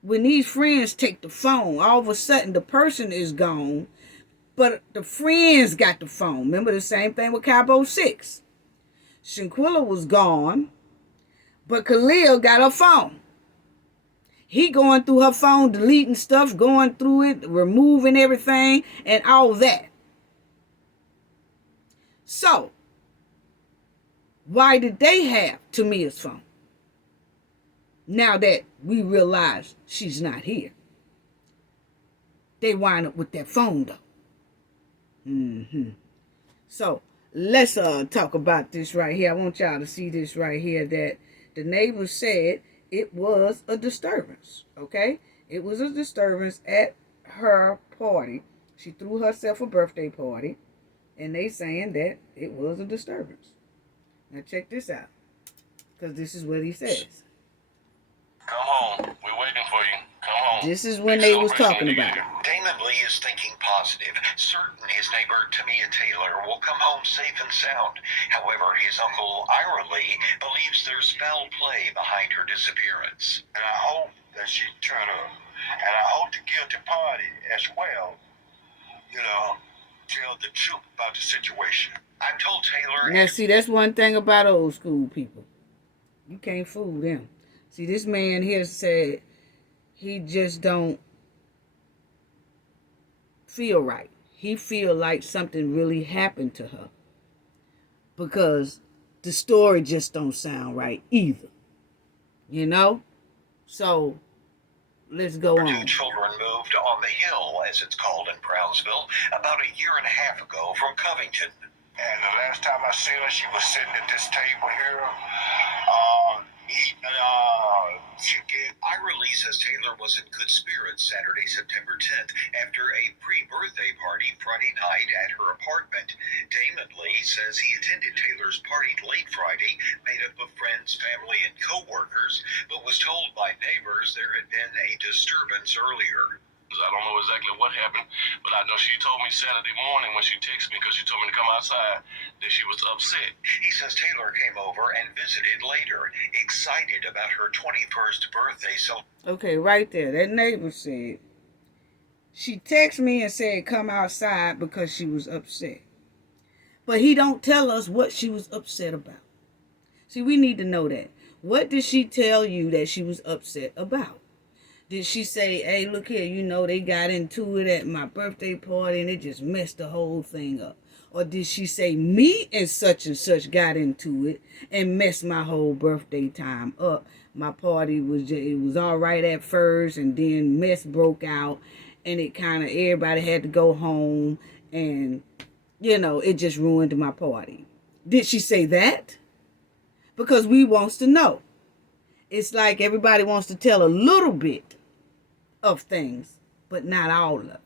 when these friends take the phone, all of a sudden the person is gone, but the friends got the phone. Remember the same thing with Cabo 6. Shanquella was gone, but Khalil got her phone. He going through her phone, deleting stuff, going through it, removing everything, and all that. So, why did they have Tamia's phone? Now that we realize she's not here. They wind up with that phone, though. So, let's talk about this right here. I want y'all to see this right here, that the neighbor said it was a disturbance, okay? It was a disturbance at her party. She threw herself a birthday party, and they saying that it was a disturbance. Now check this out, because this is what he says. Come home. We're waiting for you. Come home. This is when they was talking about it. Damon Lee is thinking positive, certain his neighbor Tamia Taylor will come home safe and sound. However, his uncle Ira Lee believes there's foul play behind her disappearance. And I hope that she turn up. And I hope the guilty party as well, tell the truth about the situation. I've told Taylor... Now, see, that's one thing about old school people. You can't fool them. See, this man here said he just don't feel right. He feel like something really happened to her. Because the story just don't sound right either. You know? So, let's go on. 2 children moved on the Hill, as it's called in Brownsville, about a year and a half ago from Covington. And the last time I seen her, she was sitting at this table here, eating chicken. Ira Lee says Taylor was in good spirits Saturday, September 10th, after a pre-birthday party Friday night at her apartment. Damon Lee says he attended Taylor's party late Friday, made up of friends, family, and co-workers, but was told by neighbors there had been a disturbance earlier. I don't know exactly what happened, but I know she told me Saturday morning when she texted me, because she told me to come outside, that she was upset. He says Taylor came over and visited later, excited about her 21st birthday celebration. Okay, right there. That neighbor said, she texted me and said come outside because she was upset. But he don't tell us what she was upset about. See, we need to know that. What did she tell you that she was upset about? Did she say, hey, look here, they got into it at my birthday party and it just messed the whole thing up? Or did she say, me and such got into it and messed my whole birthday time up? My party it was all right at first, and then mess broke out, and it kind of, everybody had to go home, and, it just ruined my party. Did she say that? Because we wants to know. It's like everybody wants to tell a little bit of things, but not all of it.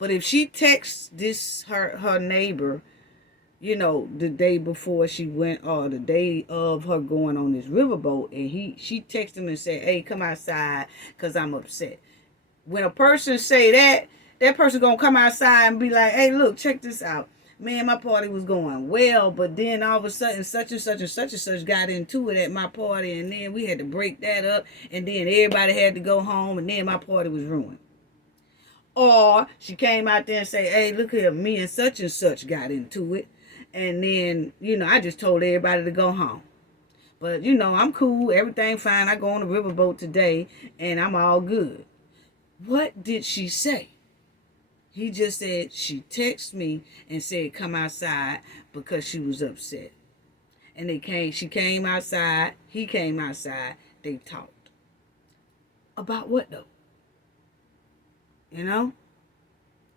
But if she texts her neighbor, the day before she went, or the day of her going on this riverboat, and she texted him and said, hey, come outside because I'm upset. When a person say that person gonna come outside and be like, hey, look, check this out. Man, my party was going well, but then all of a sudden such and such got into it at my party, and then we had to break that up, and then everybody had to go home, and then my party was ruined. Or she came out there and say, hey, look here, me and such got into it, and then, I just told everybody to go home. But, I'm cool, everything fine, I go on the riverboat today, and I'm all good. What did she say? He just said she texted me and said come outside because she was upset. And she came outside, he came outside, they talked. About what though?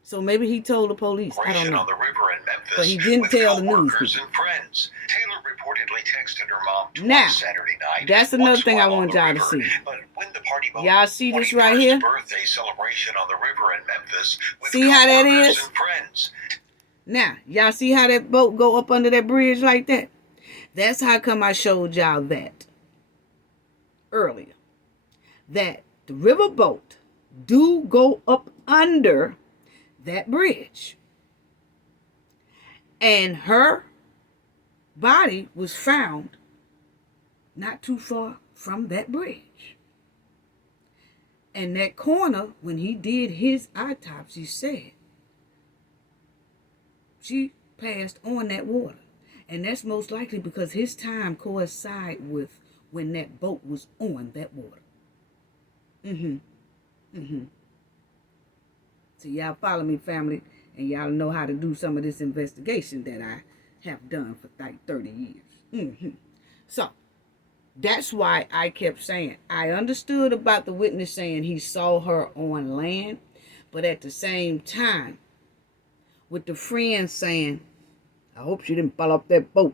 So maybe he told the police. I don't know. On the river in Memphis, but he didn't tell the news people. And friends. Taylor reportedly texted her mom twice Saturday night. That's another thing I want y'all to see. But when the party y'all see this right here? Birthday celebration on the river in Memphis. See how that is? And friends. Now, y'all see how that boat go up under that bridge like that? That's how come I showed y'all that earlier. That the river boat do go up under that bridge. And her body was found not too far from that bridge. And that coroner, when he did his autopsy, said she passed on that water. And that's most likely because his time coincided with when that boat was on that water. So y'all follow me, family, and y'all know how to do some of this investigation that I have done for like 30 years. So that's why I kept saying, I understood about the witness saying he saw her on land, but at the same time, with the friend saying, I hope she didn't fall off that boat,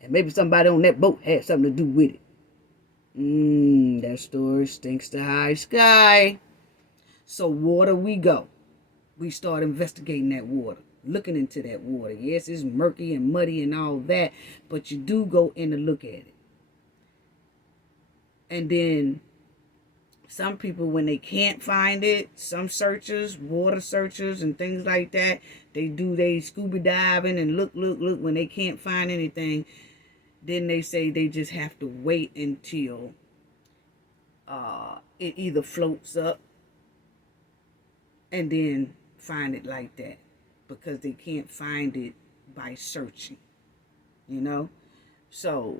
and maybe somebody on that boat had something to do with it. That story stinks to high sky. So water we go. We start investigating that water, looking into that water. Yes, it's murky and muddy and all that, but you do go in to look at it. And then some people, when they can't find it, some searchers, water searchers and things like that, they scuba diving and look. When they can't find anything, then they say they just have to wait until it either floats up and then find it like that, because they can't find it by searching, So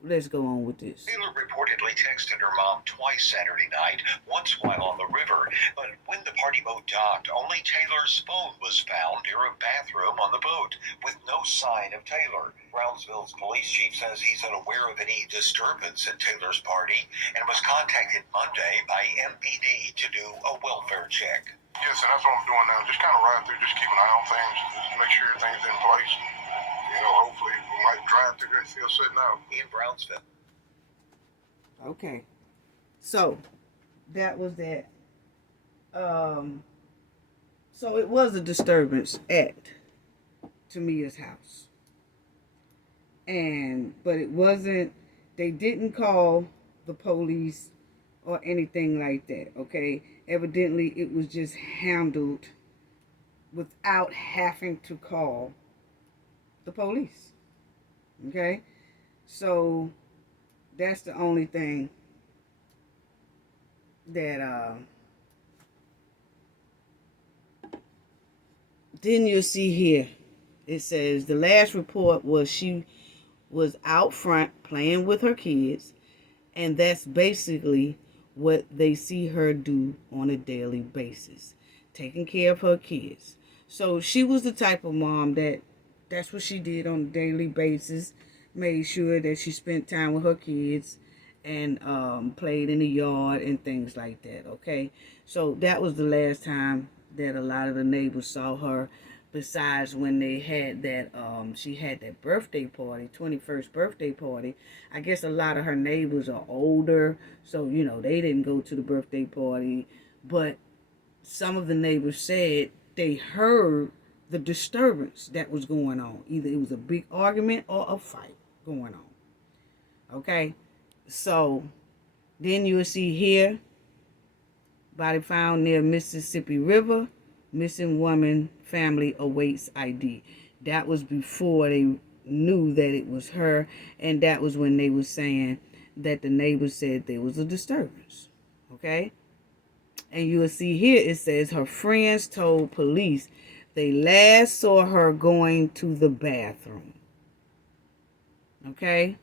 let's go on with this. Taylor reportedly texted her mom twice Saturday night, once while on the river. But when the party boat docked, only Taylor's phone was found near a bathroom on the boat, with no sign of Taylor. Brownsville's police chief says he's unaware of any disturbance at Taylor's party and was contacted Monday by MPD to do a welfare check. Yes, and that's what I'm doing now. Just kind of riding through, just keeping an eye on things, just make sure everything's in place. Hopefully we might drive through there and see us sitting out. In Brownsville. Okay. So, that was that. So it was a disturbance at Tamia's house. But it wasn't, they didn't call the police or anything like that, okay? Evidently, it was just handled without having to call the police, okay? So that's the only thing that then you'll see here, it says the last report was she was out front playing with her kids, and that's basically what they see her do on a daily basis, taking care of her kids. So she was the type of mom that's what she did on a daily basis, made sure that she spent time with her kids and played in the yard and things like that, okay? So that was the last time that a lot of the neighbors saw her, besides when they had that, she had that birthday party, 21st birthday party. I guess a lot of her neighbors are older, so, they didn't go to the birthday party, but some of the neighbors said they heard the disturbance that was going on. Either it was a big argument or a fight going on. Okay? So, then you'll see here, body found near Mississippi River, missing woman, family awaits ID. That was before they knew that it was her, and that was when they were saying that the neighbors said there was a disturbance. Okay? And you will see here, it says her friends told police they last saw her going to the bathroom. Okay?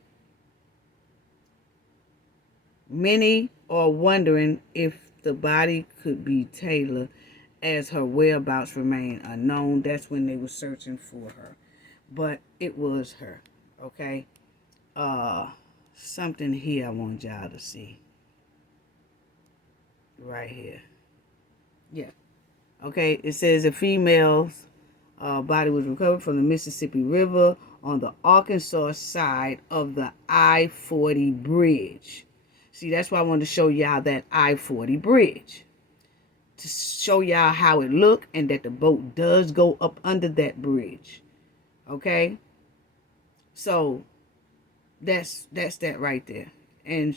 Many are wondering if the body could be Taylor, as her whereabouts remain unknown. That's when they were searching for her. But it was her. Okay? Something here I want y'all to see. Right here. Yeah. Okay, it says a female's body was recovered from the Mississippi River on the Arkansas side of the I-40 bridge. See, that's why I wanted to show y'all that I-40 bridge, to show y'all how it looked and that the boat does go up under that bridge. Okay? So, that's that right there. And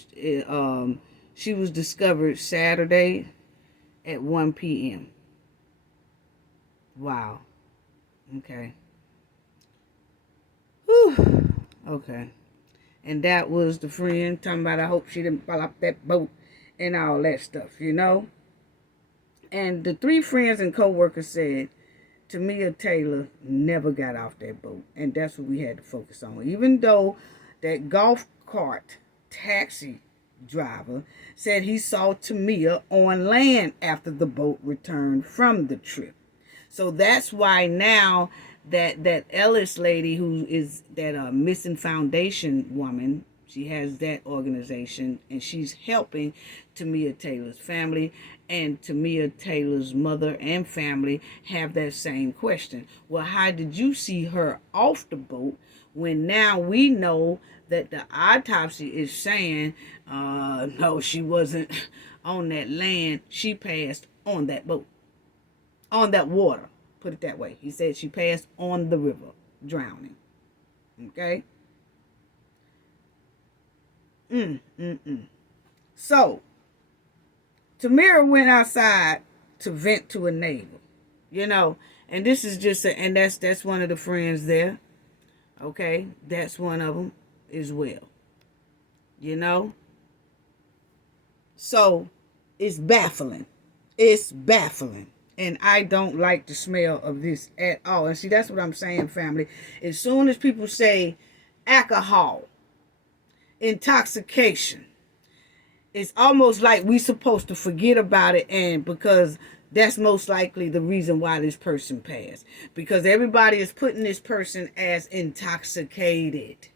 she was discovered Saturday at 1 p.m. Wow. Okay. Whew. Okay. And that was the friend talking about, I hope she didn't fall off that boat and all that stuff, And the three friends and co-workers said Tamia Taylor never got off that boat. And that's what we had to focus on. Even though that golf cart taxi driver said he saw Tamia on land after the boat returned from the trip. So that's why now that Ellis lady, who is that missing foundation woman, she has that organization, and she's helping Tamia Taylor's family, and Tamia Taylor's mother and family have that same question. Well, how did you see her off the boat when now we know that the autopsy is saying, no, she wasn't on that land. She passed on that boat, on that water. Put it that way. He said she passed on the river, drowning. Okay? So, Tamia went outside to vent to a neighbor, and this is just, and that's one of the friends there. Okay? That's one of them as well. So, it's baffling. It's baffling. And I don't like the smell of this at all. And see, that's what I'm saying, family. As soon as people say alcohol, intoxication, it's almost like we supposed to forget about it, and because that's most likely the reason why this person passed. Because everybody is putting this person as intoxicated.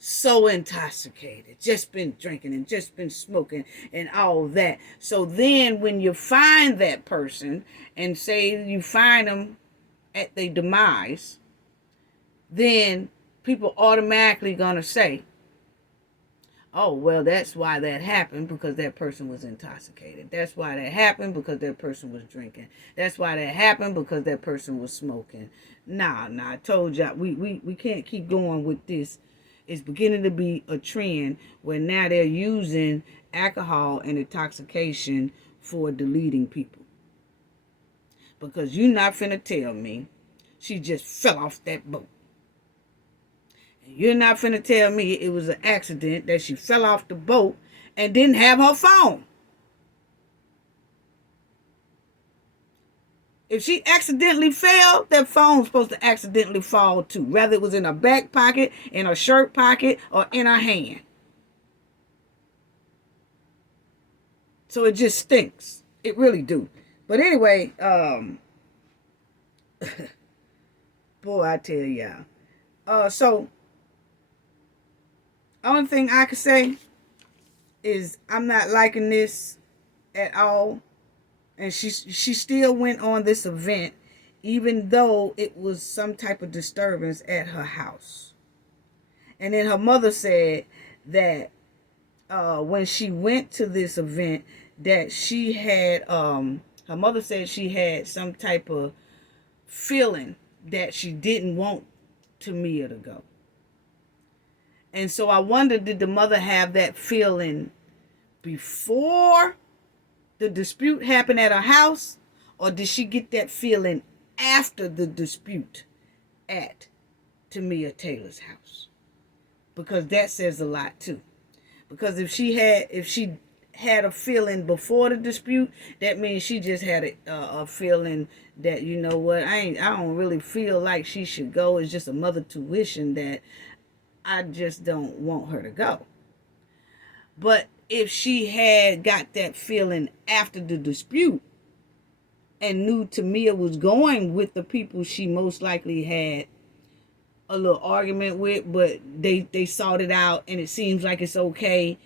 So intoxicated, just been drinking and just been smoking and all that. So then when you find that person and say you find them at their demise, then people automatically gonna say, oh, well, that's why that happened, because that person was intoxicated. That's why that happened, because that person was drinking. That's why that happened, because that person was smoking. Nah, I told y'all, we can't keep going with this. It's beginning to be a trend where now they're using alcohol and intoxication for deleting people. Because you're not finna tell me she just fell off that boat. And you're not finna tell me it was an accident that she fell off the boat and didn't have her phone. If she accidentally fell, that phone's supposed to accidentally fall too. Whether it was in her back pocket, in her shirt pocket, or in her hand. So it just stinks. It really do. But anyway, boy, I tell y'all. So, only thing I can say is I'm not liking this at all. And she still went on this event, even though it was some type of disturbance at her house. And then her mother said that when she went to this event, that she had, her mother said she had some type of feeling that she didn't want Tamia to go. And so I wonder, did the mother have that feeling before the dispute happened at her house, or did she get that feeling after the dispute at Tamia Taylor's house? Because that says a lot too. Because if she had a feeling before the dispute, that means she just had a feeling that, you know what, I don't really feel like she should go. It's just a mother tuition that I just don't want her to go. But if she had got that feeling after the dispute and knew Tamia was going with the people she most likely had a little argument with, but they sought it out and it seems like it's okay,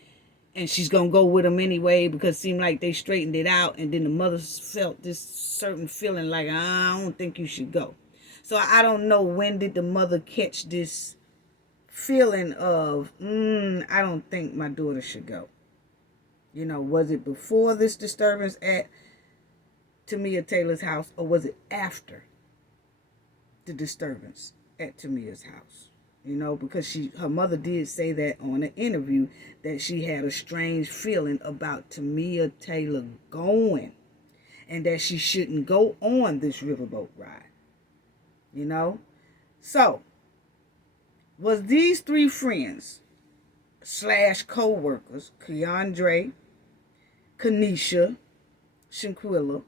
and she's gonna go with them anyway because it seemed like they straightened it out, and then the mother felt this certain feeling like, I don't think you should go. So I don't know, when did the mother catch this feeling of, I don't think my daughter should go. Was it before this disturbance at Tamia Taylor's house, or was it after the disturbance at Tamia's house? Because her mother did say that on an interview, that she had a strange feeling about Tamia Taylor going, and that she shouldn't go on this riverboat ride. So, was these three friends / co-workers, Keandre, Kanisha, Shanquella,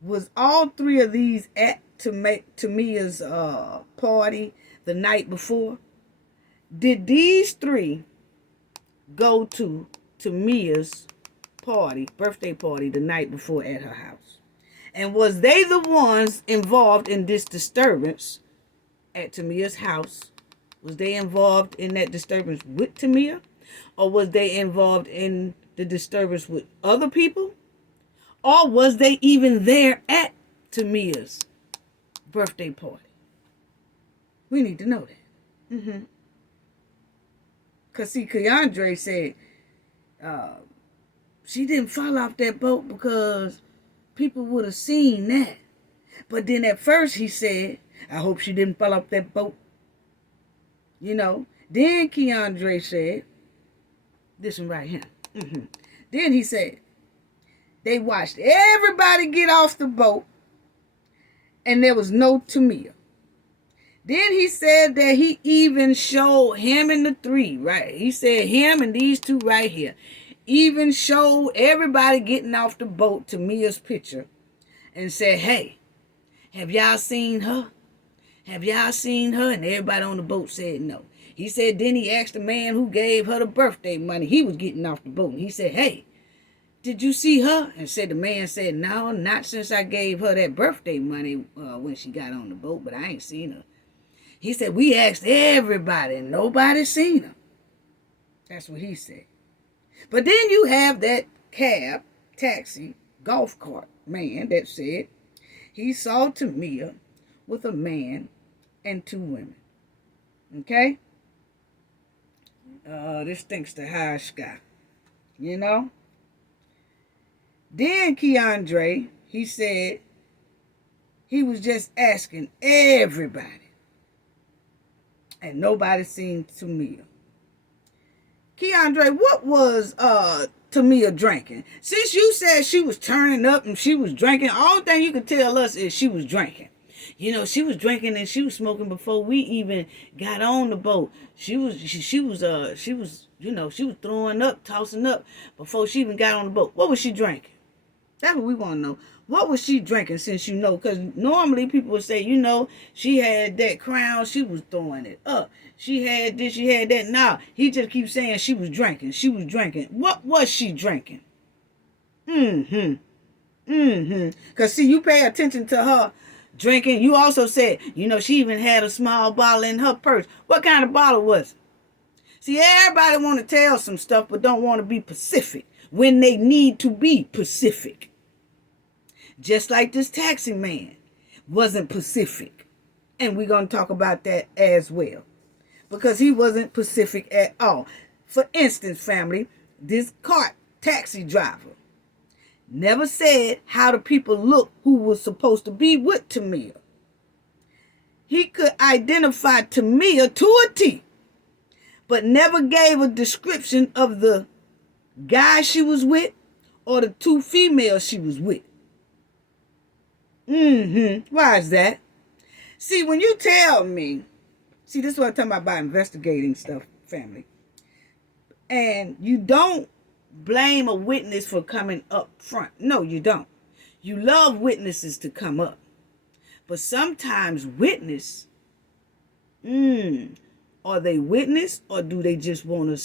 was all three of these at Tamia's party the night before? Did these three go to Tamia's birthday party the night before at her house? And was they the ones involved in this disturbance at Tamia's house? Was they involved in that disturbance with Tamia? Or was they involved in the disturbance with other people? Or was they even there at Tamia's birthday party? We need to know that. Because, see, Keandre said she didn't fall off that boat because people would have seen that. But then at first he said, I hope she didn't fall off that boat. You know. Then Keandre said, this one right here. Then he said, they watched everybody get off the boat and there was no Tamia. Then he said that he even showed him and the three, right? He said him and these two right here even showed everybody getting off the boat Tamia's picture and said, hey, have y'all seen her? Have y'all seen her? And everybody on the boat said no. He said then he asked the man who gave her the birthday money. He was getting off the boat. And he said, hey, did you see her? And said the man said, no, not since I gave her that birthday money when she got on the boat, but I ain't seen her. He said, we asked everybody and nobody seen her. That's what he said. But then you have that cab, taxi, golf cart man that said he saw Tamia with a man and two women. Okay? This thinks the high sky. You know? Then Keandre, he said he was just asking everybody. And nobody seen Tamia. Keandre, what was Tamia drinking? Since you said she was turning up and she was drinking, all thing you can tell us is she was drinking. You know, she was drinking and she was smoking before we even got on the boat. She was throwing up, tossing up before she even got on the boat. What was she drinking? That's what we want to know. What was she drinking, since you know? Because normally people would say, you know, she had that crown, she was throwing it up. She had this, she had that. Nah, he just keeps saying she was drinking. She was drinking. What was she drinking? Because, see, you pay attention to her drinking. You also said, you know, she even had a small bottle in her purse. What kind of bottle was it? See, everybody want to tell some stuff, but don't want to be specific when they need to be specific. Just like this taxi man wasn't Pacific. And we're going to talk about that as well. Because he wasn't Pacific at all. For instance, family, this cart taxi driver never said how the people look who was supposed to be with Tamia. He could identify Tamia to a T, but never gave a description of the guy she was with or the two females she was with. Why is that? See, when you tell me, see, this is what I'm talking about investigating stuff, family. And you don't blame a witness for coming up front. No, you don't. You love witnesses to come up. But sometimes witness, are they witness or do they just want to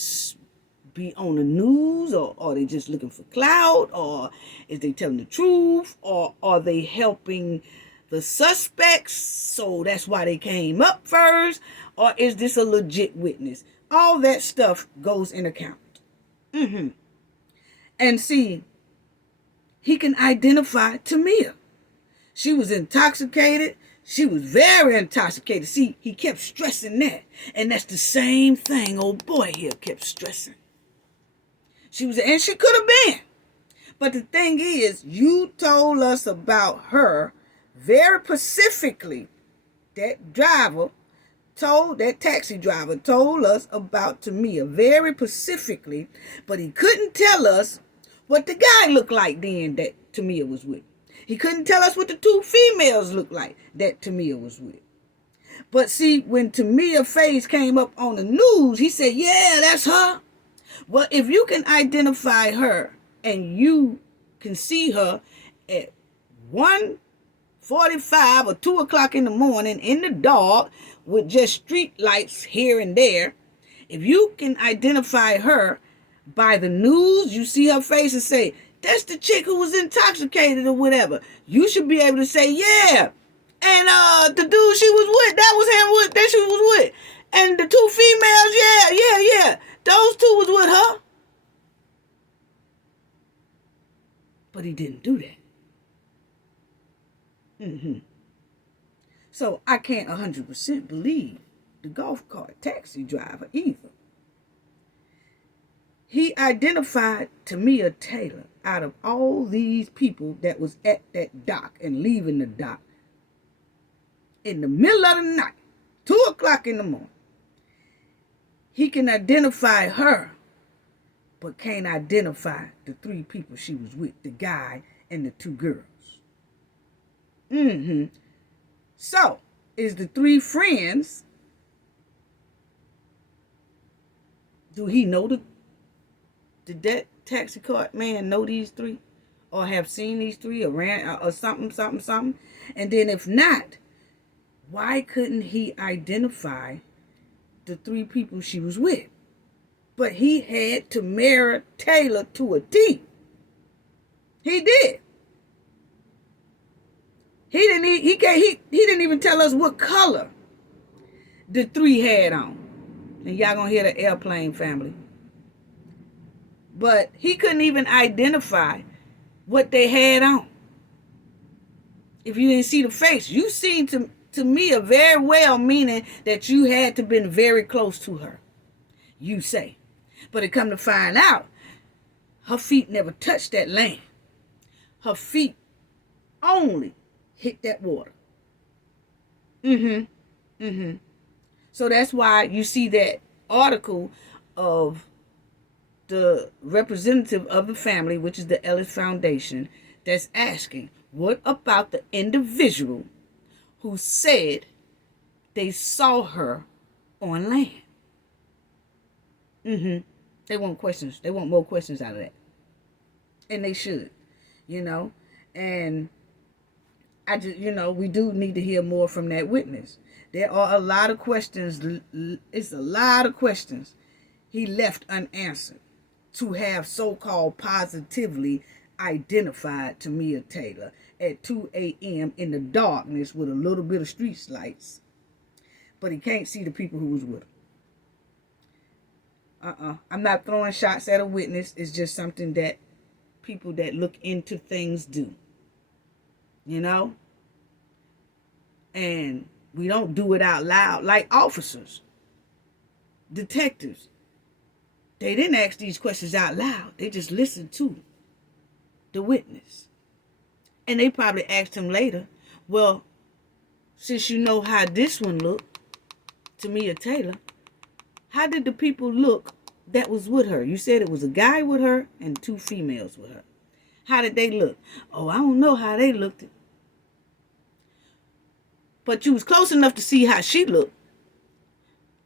be on the news, or are they just looking for clout, or is they telling the truth, or are they helping the suspects, so that's why they came up first, or is this a legit witness? All that stuff goes in account. And see, he can identify Tamia. She was intoxicated. She was very intoxicated. See, he kept stressing that. And that's the same thing old boy here kept stressing. And she could have been. But the thing is, you told us about her very specifically. That taxi driver told us about Tamia very specifically, but he couldn't tell us what the guy looked like then that Tamia was with. He couldn't tell us what the two females looked like that Tamia was with. But see, when Tamia's face came up on the news, he said, yeah, that's her. Well, if you can identify her and you can see her at 1:45 or 2 o'clock in the morning in the dark with just street lights here and there, if you can identify her by the news, you see her face and say, that's the chick who was intoxicated or whatever, you should be able to say, yeah. And the dude she was with, that was him that she was with. And the two females, yeah. Those two was with her. But he didn't do that. So I can't 100% believe the golf cart taxi driver either. He identified Tamia Taylor out of all these people that was at that dock and leaving the dock in the middle of the night, 2 o'clock in the morning. He can identify her, but can't identify the 3 people she was with, the guy and the 2 girls. So, is the 3 friends, do he know did that taxi cart man know these 3? Or have seen these 3 around or something? And then if not, why couldn't he identify the 3 people she was with? But he had Tamia Taylor to a T. He did. He didn't even tell us what color the 3 had on. And y'all gonna hear the airplane family. But he couldn't even identify what they had on. If you didn't see the face, you seen Tamia very well, meaning that you had to been very close to her. You say. But it come to find out, her feet never touched that land. Her feet only hit that water. So that's why you see that article of the representative of the family, which is the Ellis Foundation, that's asking, what about the individual who said they saw her on land? They want questions. They want more questions out of that. And they should, And I just, we do need to hear more from that witness. There are a lot of questions. It's a lot of questions he left unanswered to have so-called positively identified Tamia Taylor at 2 a.m. in the darkness with a little bit of street lights. But he can't see the people who was with her. I'm not throwing shots at a witness. It's just something that people that look into things do. And we don't do it out loud like officers, detectives. They didn't ask these questions out loud. They just listened to the witness. And they probably asked him later, well, since you know how this one looked, Tamia Taylor, how did the people look that was with her? You said it was a guy with her and 2 females with her. How did they look? Oh, I don't know how they looked. But you was close enough to see how she looked.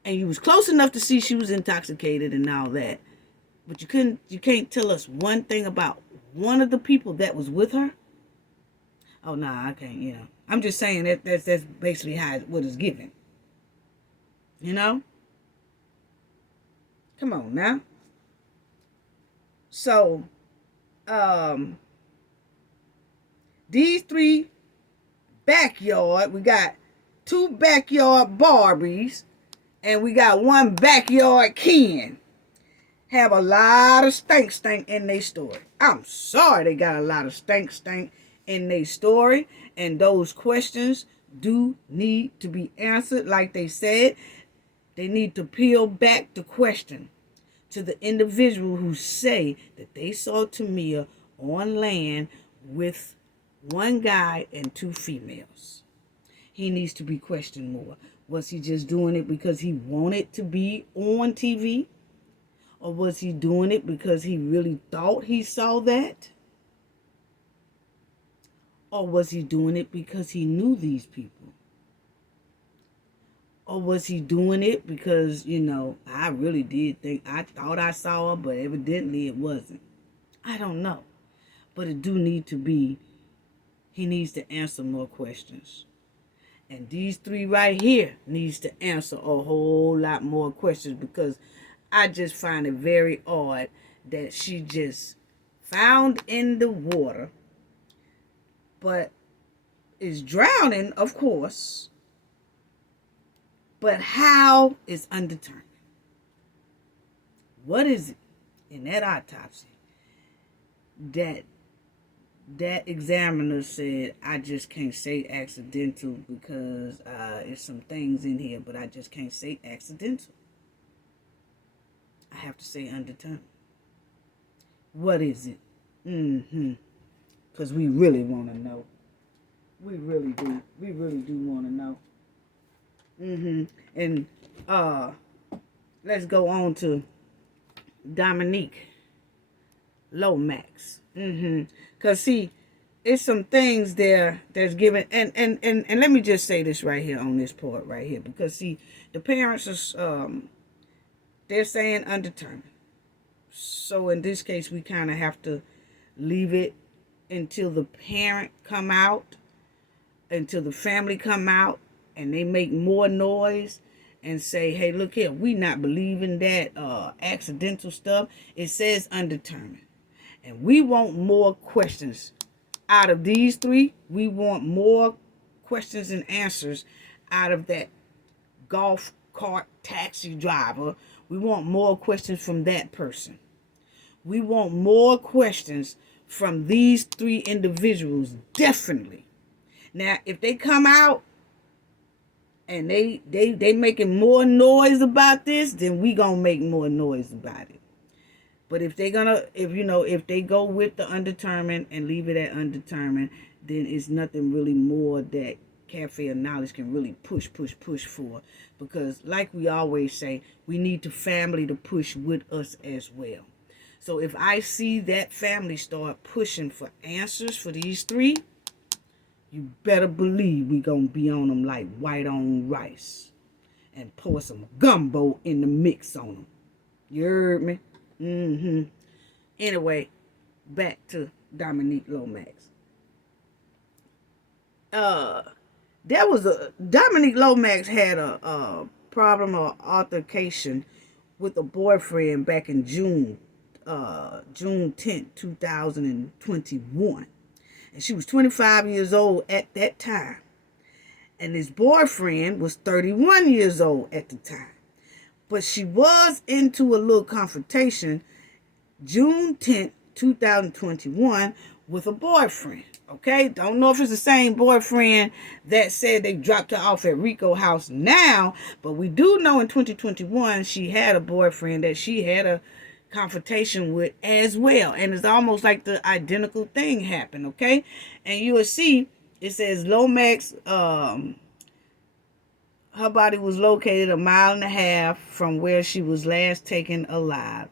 And you was close enough to see she was intoxicated and all that. But you can't tell us one thing about one of the people that was with her? Oh, nah, I can't, I'm just saying that's basically what is given. Come on now. So, these 3 backyard, we got 2 backyard Barbies, and we got 1 backyard Ken, have a lot of stank in their story. I'm sorry they got a lot of stank in their story, and those questions do need to be answered. Like they said, they need to peel back the question to the individual who say that they saw Tamia on land with 1 guy and 2 females. He needs to be questioned more. Was he just doing it because he wanted to be on TV? Or was he doing it because he really thought he saw that? Or was he doing it because he knew these people? Or was he doing it because, I really did think, I thought I saw her, but evidently it wasn't. I don't know. But it do need to be, he needs to answer more questions. And these 3 right here needs to answer a whole lot more questions, because I just find it very odd that she just found in the water, but is drowning, of course. But how is undetermined. What is it in that autopsy that that examiner said, I just can't say accidental because there's some things in here, but I just can't say accidental. I have to say undetermined. What is it? Because we really want to know. We really do. We really do want to know. And let's go on to Dominique Lomax. Because, see, it's some things there that's given. And let me just say this right here on this part right here. Because, see, the parents are, they're saying undetermined. So, in this case, we kind of have to leave it until the parent come out, until the family come out, and they make more noise and say, hey, look here, we not believing that accidental stuff. It says undetermined. And we want more questions out of these three. We want more questions and answers out of that golf cart taxi driver. We want more questions from that person. We want more questions from these three individuals, definitely. Now, if they come out and they making more noise about this, then we gonna make more noise about it. But if they go with the undetermined and leave it at undetermined, then it's nothing really more that Cafe of Knowledge can really push for. Because like we always say, we need the family to push with us as well. So if I see that family start pushing for answers for these three, you better believe we gonna be on them like white on rice and pour some gumbo in the mix on them. You heard me? Anyway, back to Dominique Lomax. Dominique Lomax had a problem or altercation with a boyfriend back in June 10th, 2021. And she was 25 years old at that time. And his boyfriend was 31 years old at the time. But she was into a little confrontation June 10th, 2021 with a boyfriend. Okay? Don't know if it's the same boyfriend that said they dropped her off at Rico's house now. But we do know in 2021 she had a boyfriend that she had a confrontation with as well. And it's almost like the identical thing happened. Okay? And you will see it says Lomax, her body was located 1.5 miles from where she was last taken alive.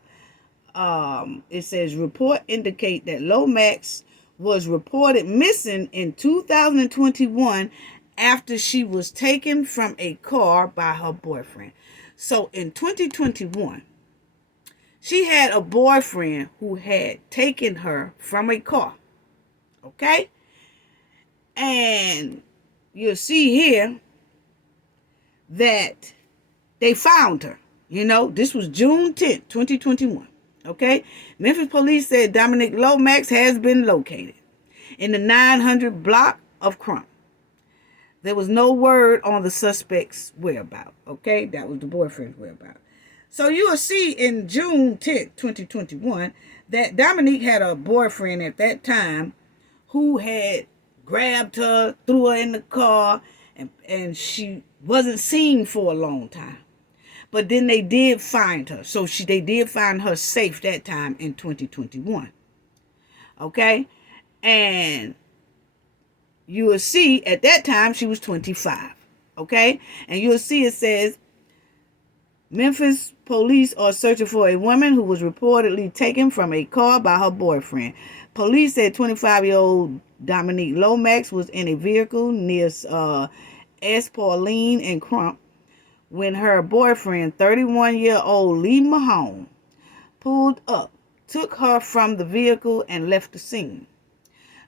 It says report indicate that Lomax was reported missing in 2021 after she was taken from a car by her boyfriend. So in 2021, she had a boyfriend who had taken her from a car. Okay? And you'll see here that they found her. This was June 10th, 2021. Okay? Memphis police said Dominique Lomax has been located in the 900 block of Crump. There was no word on the suspect's whereabouts. Okay? That was the boyfriend's whereabouts. So you will see in June 10th, 2021, that Dominique had a boyfriend at that time who had grabbed her, threw her in the car, and she wasn't seen for a long time. But then they did find her. So they did find her safe that time in 2021. Okay? And you will see at that time she was 25. Okay? And you'll see it says Memphis police are searching for a woman who was reportedly taken from a car by her boyfriend. Police said 25-year-old Dominique Lomax was in a vehicle near S. Pauline and Crump when her boyfriend, 31-year-old Lee Mahone, pulled up, took her from the vehicle, and left the scene.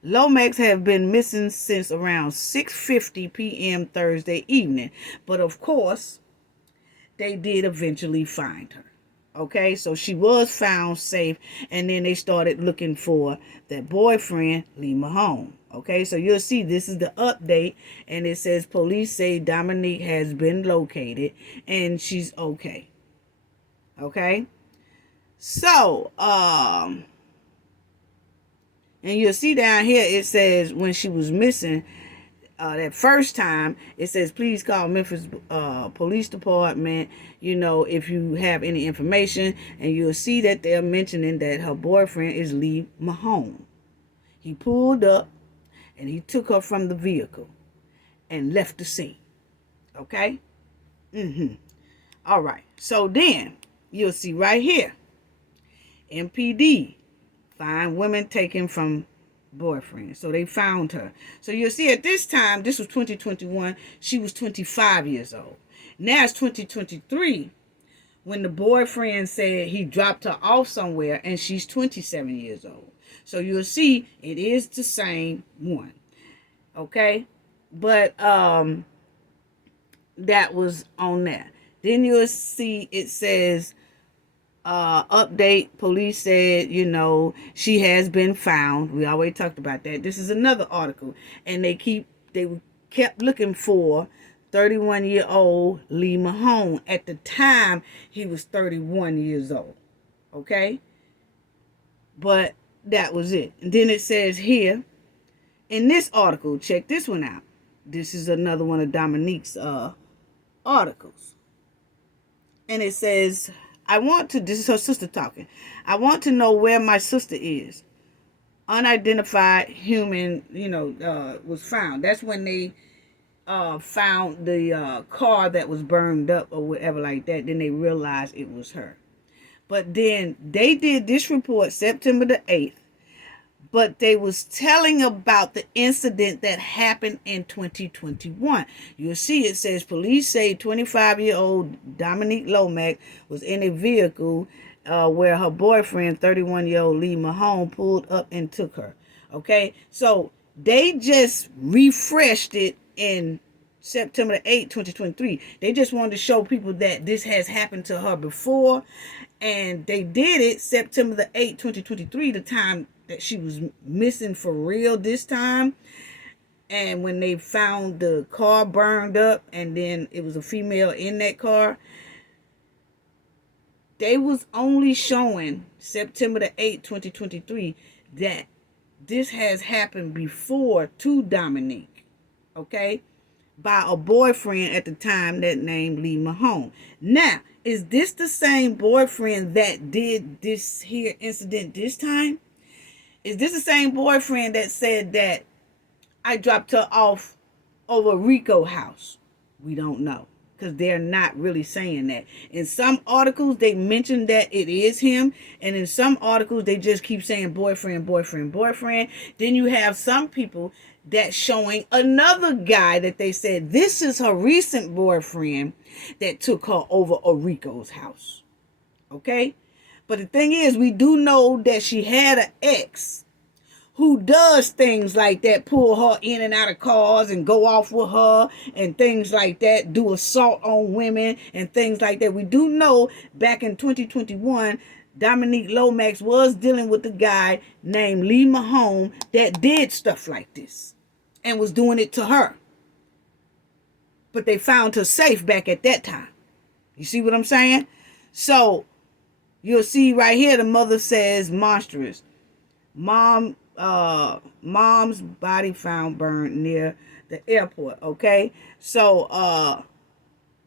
Lomax have been missing since around 6:50 p.m. Thursday evening, but of course, they did eventually find her. Okay, so she was found safe, and then they started looking for that boyfriend, Lee Mahone. Okay, so you'll see this is the update, and it says police say Dominique has been located, and she's okay. Okay, so And you'll see down here, it says when she was missing, that first time, it says, please call Memphis Police Department, if you have any information. And you'll see that they're mentioning that her boyfriend is Lee Mahone. He pulled up and he took her from the vehicle and left the scene. Okay? All right. So then, you'll see right here, MPD, find women taken from boyfriend. So they found her. So you'll see at this time, this was 2021, she was 25 years old. Now it's 2023 when the boyfriend said he dropped her off somewhere and she's 27 years old. So you'll see it is the same one. Okay? But that was on there. Then you'll see it says update, police said, she has been found. We already talked about that. This is another article. And they kept looking for 31-year-old Lee Mahone. At the time, he was 31 years old. Okay? But that was it. And then it says here, in this article, check this one out. This is another one of Dominique's articles. And it says, this is her sister talking. I want to know where my sister is. Unidentified human, was found. That's when they found the car that was burned up or whatever like that. Then they realized it was her. But then they did this report September the 8th. But they was telling about the incident that happened in 2021. You'll see it says police say 25-year-old Dominique Lomax was in a vehicle where her boyfriend, 31-year-old Lee Mahone, pulled up and took her. Okay, so they just refreshed it in September 8, 2023. They just wanted to show people that this has happened to her before. And they did it September the 8th, 2023, the time that she was missing for real this time. And when they found the car burned up and then it was a female in that car, they was only showing September the 8th, 2023, that this has happened before to Dominique, okay, by a boyfriend at the time that named Lee Mahone. Now, is this the same boyfriend that did this here incident this time? Is this the same boyfriend that said that I dropped her off over Rico house? We don't know, because they're not really saying that. In some articles, they mention that it is him. And in some articles, they just keep saying boyfriend, boyfriend, boyfriend. Then you have some people that showing another guy that they said this is her recent boyfriend that took her over Rico's house. Okay? But the thing is, we do know that she had an ex who does things like that, pull her in and out of cars and go off with her and things like that, do assault on women and things like that. We do know back in 2021, Dominique Lomax was dealing with a guy named Lee Mahone that did stuff like this and was doing it to her. But they found her safe back at that time. You see what I'm saying? So you'll see right here, the mother says monstrous. Mom's body found burned near the airport. Okay, so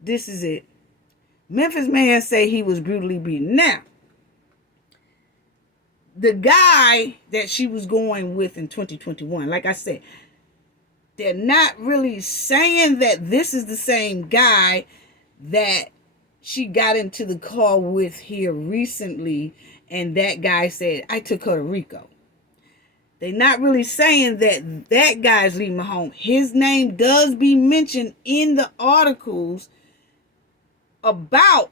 this is it. Memphis man say he was brutally beaten. Now, the guy that she was going with in 2021, like I said, they're not really saying that this is the same guy that she got into the car with here recently, and that guy said, I took her to Rico. They're not really saying that that guy's Lee Mahone. His name does be mentioned in the articles about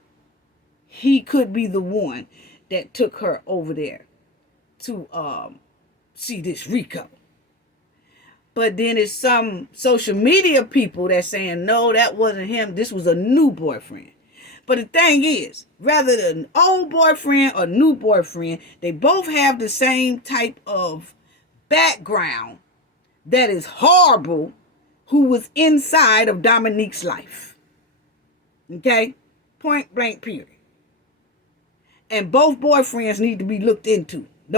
he could be the one that took her over there to see this Rico. But then it's some social media people that's saying, no, that wasn't him. This was a new boyfriend. But the thing is, rather than old boyfriend or new boyfriend, they both have the same type of background that is horrible, who was inside of Dominique's life. Okay? Point blank period. And both boyfriends need to be looked into. I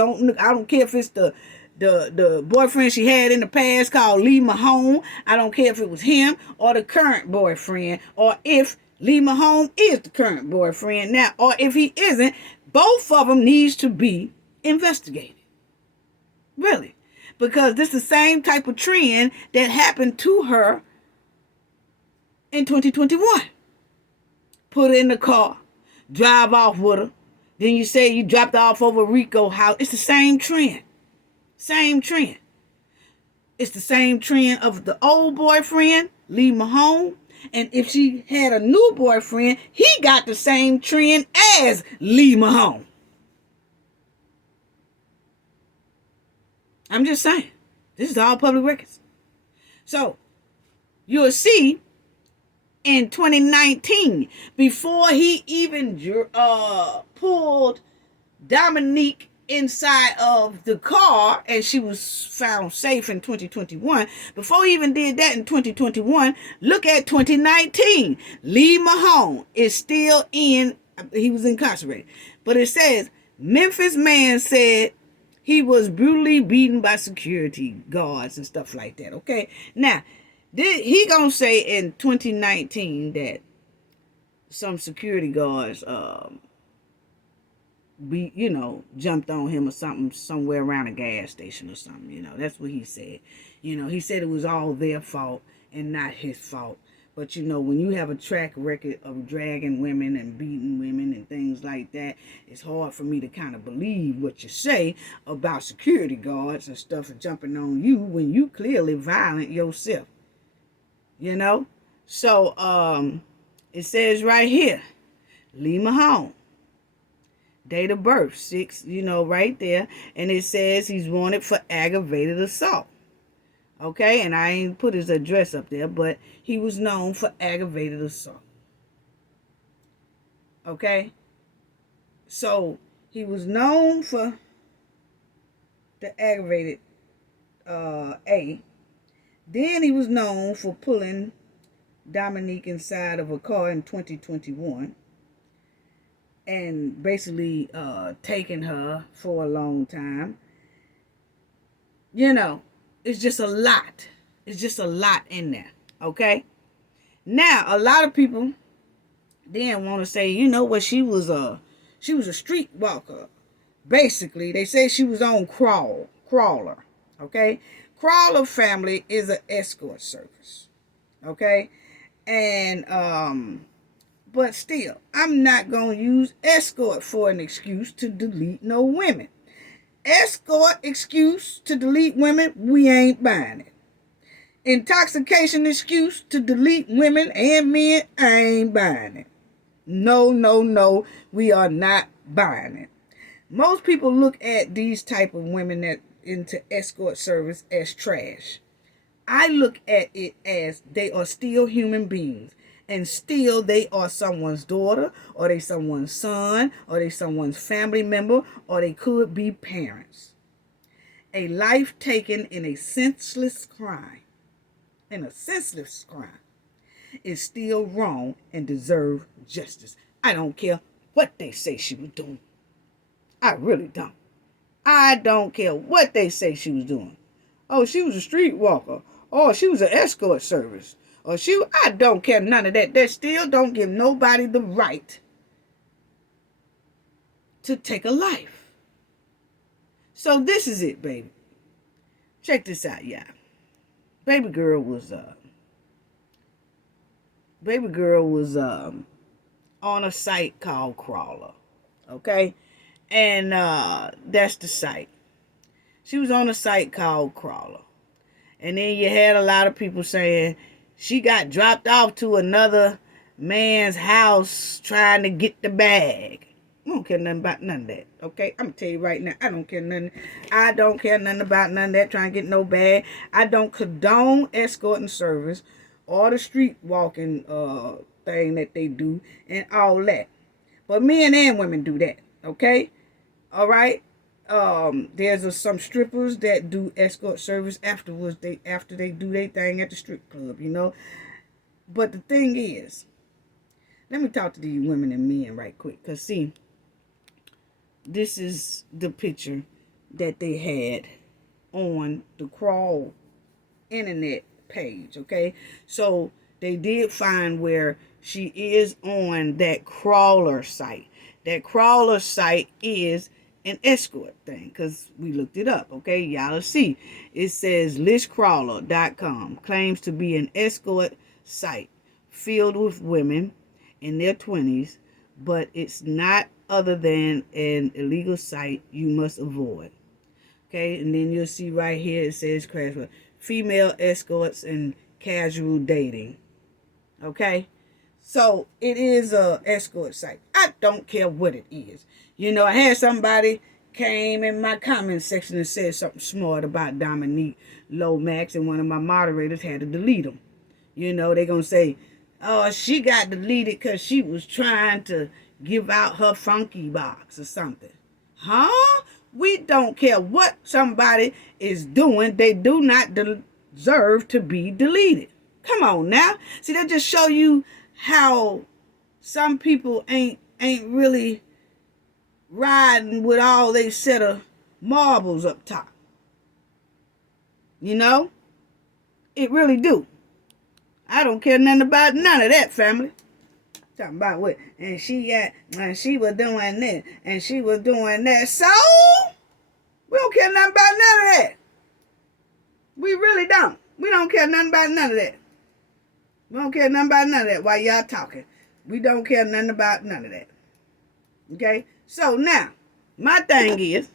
don't care if it's the the boyfriend she had in the past called Lee Mahone. I don't care if it was him or the current boyfriend, or if Lee Mahone is the current boyfriend now, or if he isn't. Both of them needs to be investigated. Really. Because this is the same type of trend that happened to her in 2021. Put her in the car, drive off with her. Then you say you dropped her off over Rico house. It's the same trend. Same trend. It's the same trend of the old boyfriend, Lee Mahone. And if she had a new boyfriend, he got the same trend as Lee Mahone. I'm just saying. This is all public records. So, you'll see in 2019, before he even pulled Dominique inside of the car and she was found safe in 2021, before he even did that in 2021, look at 2019. Lee Mahone is still he was incarcerated. But it says, Memphis man said he was brutally beaten by security guards and stuff like that. Okay, now he gonna say in 2019 that some security guards jumped on him or something somewhere around a gas station or something. That's what he said. He said it was all their fault and not his fault. But when you have a track record of dragging women and beating women and things like that, it's hard for me to kind of believe what you say about security guards and stuff and jumping on you when you clearly violent yourself. So it says right here, Lee Mahone, date of birth 6, right there, and it says he's wanted for aggravated assault. Okay, and I ain't put his address up there, but he was known for aggravated assault. Okay, so he was known for the aggravated A. Then he was known for pulling Dominique inside of a car in 2021 and basically taking her for a long time. It's just a lot. It's just a lot in there. Okay? Now, a lot of people then want to say, she was a streetwalker. Basically, they say she was on Crawler. Okay? Crawler family is an escort service. Okay? And but still, I'm not going to use escort for an excuse to delete no women. Escort excuse to delete women, we ain't buying it. Intoxication excuse to delete women and men, I ain't buying it. No, we are not buying it. Most people look at these type of women that into escort service as trash. I look at it as they are still human beings. And still they are someone's daughter, or they someone's son, or they someone's family member, or they could be parents. A life taken in a senseless crime, is still wrong and deserve justice. I don't care what they say she was doing. I really don't. I don't care what they say she was doing. Oh, she was a streetwalker. Oh, she was an escort service. I don't care none of that. That still don't give nobody the right to take a life. So this is it, baby. Check this out, y'all. Baby girl was on a site called Crawler. Okay? And that's the site. She was on a site called Crawler. And then you had a lot of people saying she got dropped off to another man's house trying to get the bag. I don't care nothing about none of that, okay? I'm going to tell you right now, I don't care nothing about none of that, trying to get no bag. I don't condone escorting service or the street walking thing that they do and all that. But men and women do that, okay? All right? There's some strippers that do escort service afterwards. After they do their thing at the strip club, But the thing is, let me talk to these women and men right quick. Because, see, this is the picture that they had on the crawl internet page, okay? So they did find where she is on that crawler site. That crawler site is an escort thing, because we looked it up, okay? Y'all see. It says listcrawler.com claims to be an escort site filled with women in their 20s, but it's not other than an illegal site you must avoid. Okay, and then you'll see right here it says crash with female escorts and casual dating. Okay, so it is a escort site. I don't care what it is. You know, I had somebody came in my comment section and said something smart about Dominique Lomax, and one of my moderators had to delete them. You know, they're gonna say, oh, she got deleted because she was trying to give out her funky box or something. Huh? We don't care what somebody is doing. They do not deserve to be deleted. Come on now. See, that just show you how some people ain't really riding with all they set of marbles up top. You know? It really do. I don't care nothing about none of that, family. Talking about what? And she was doing this, and she was doing that. So, we don't care nothing about none of that. We really don't. We don't care nothing about none of that. We don't care nothing about none of that while y'all talking. We don't care nothing about none of that. Okay? So now, my thing is,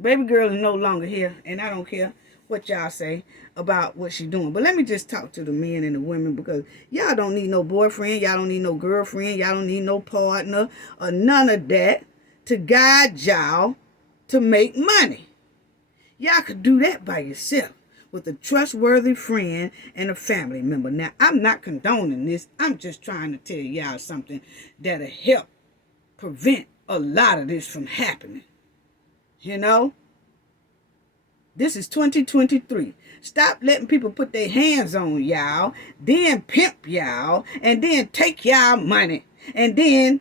baby girl is no longer here, and I don't care what y'all say about what she's doing. But let me just talk to the men and the women, because y'all don't need no boyfriend, y'all don't need no girlfriend, y'all don't need no partner or none of that to guide y'all to make money. Y'all could do that by yourself with a trustworthy friend and a family member. Now, I'm not condoning this. I'm just trying to tell y'all something that'll help prevent a lot of this from happening. You know? This is 2023. Stop letting people put their hands on y'all, then pimp y'all, and then take y'all money, and then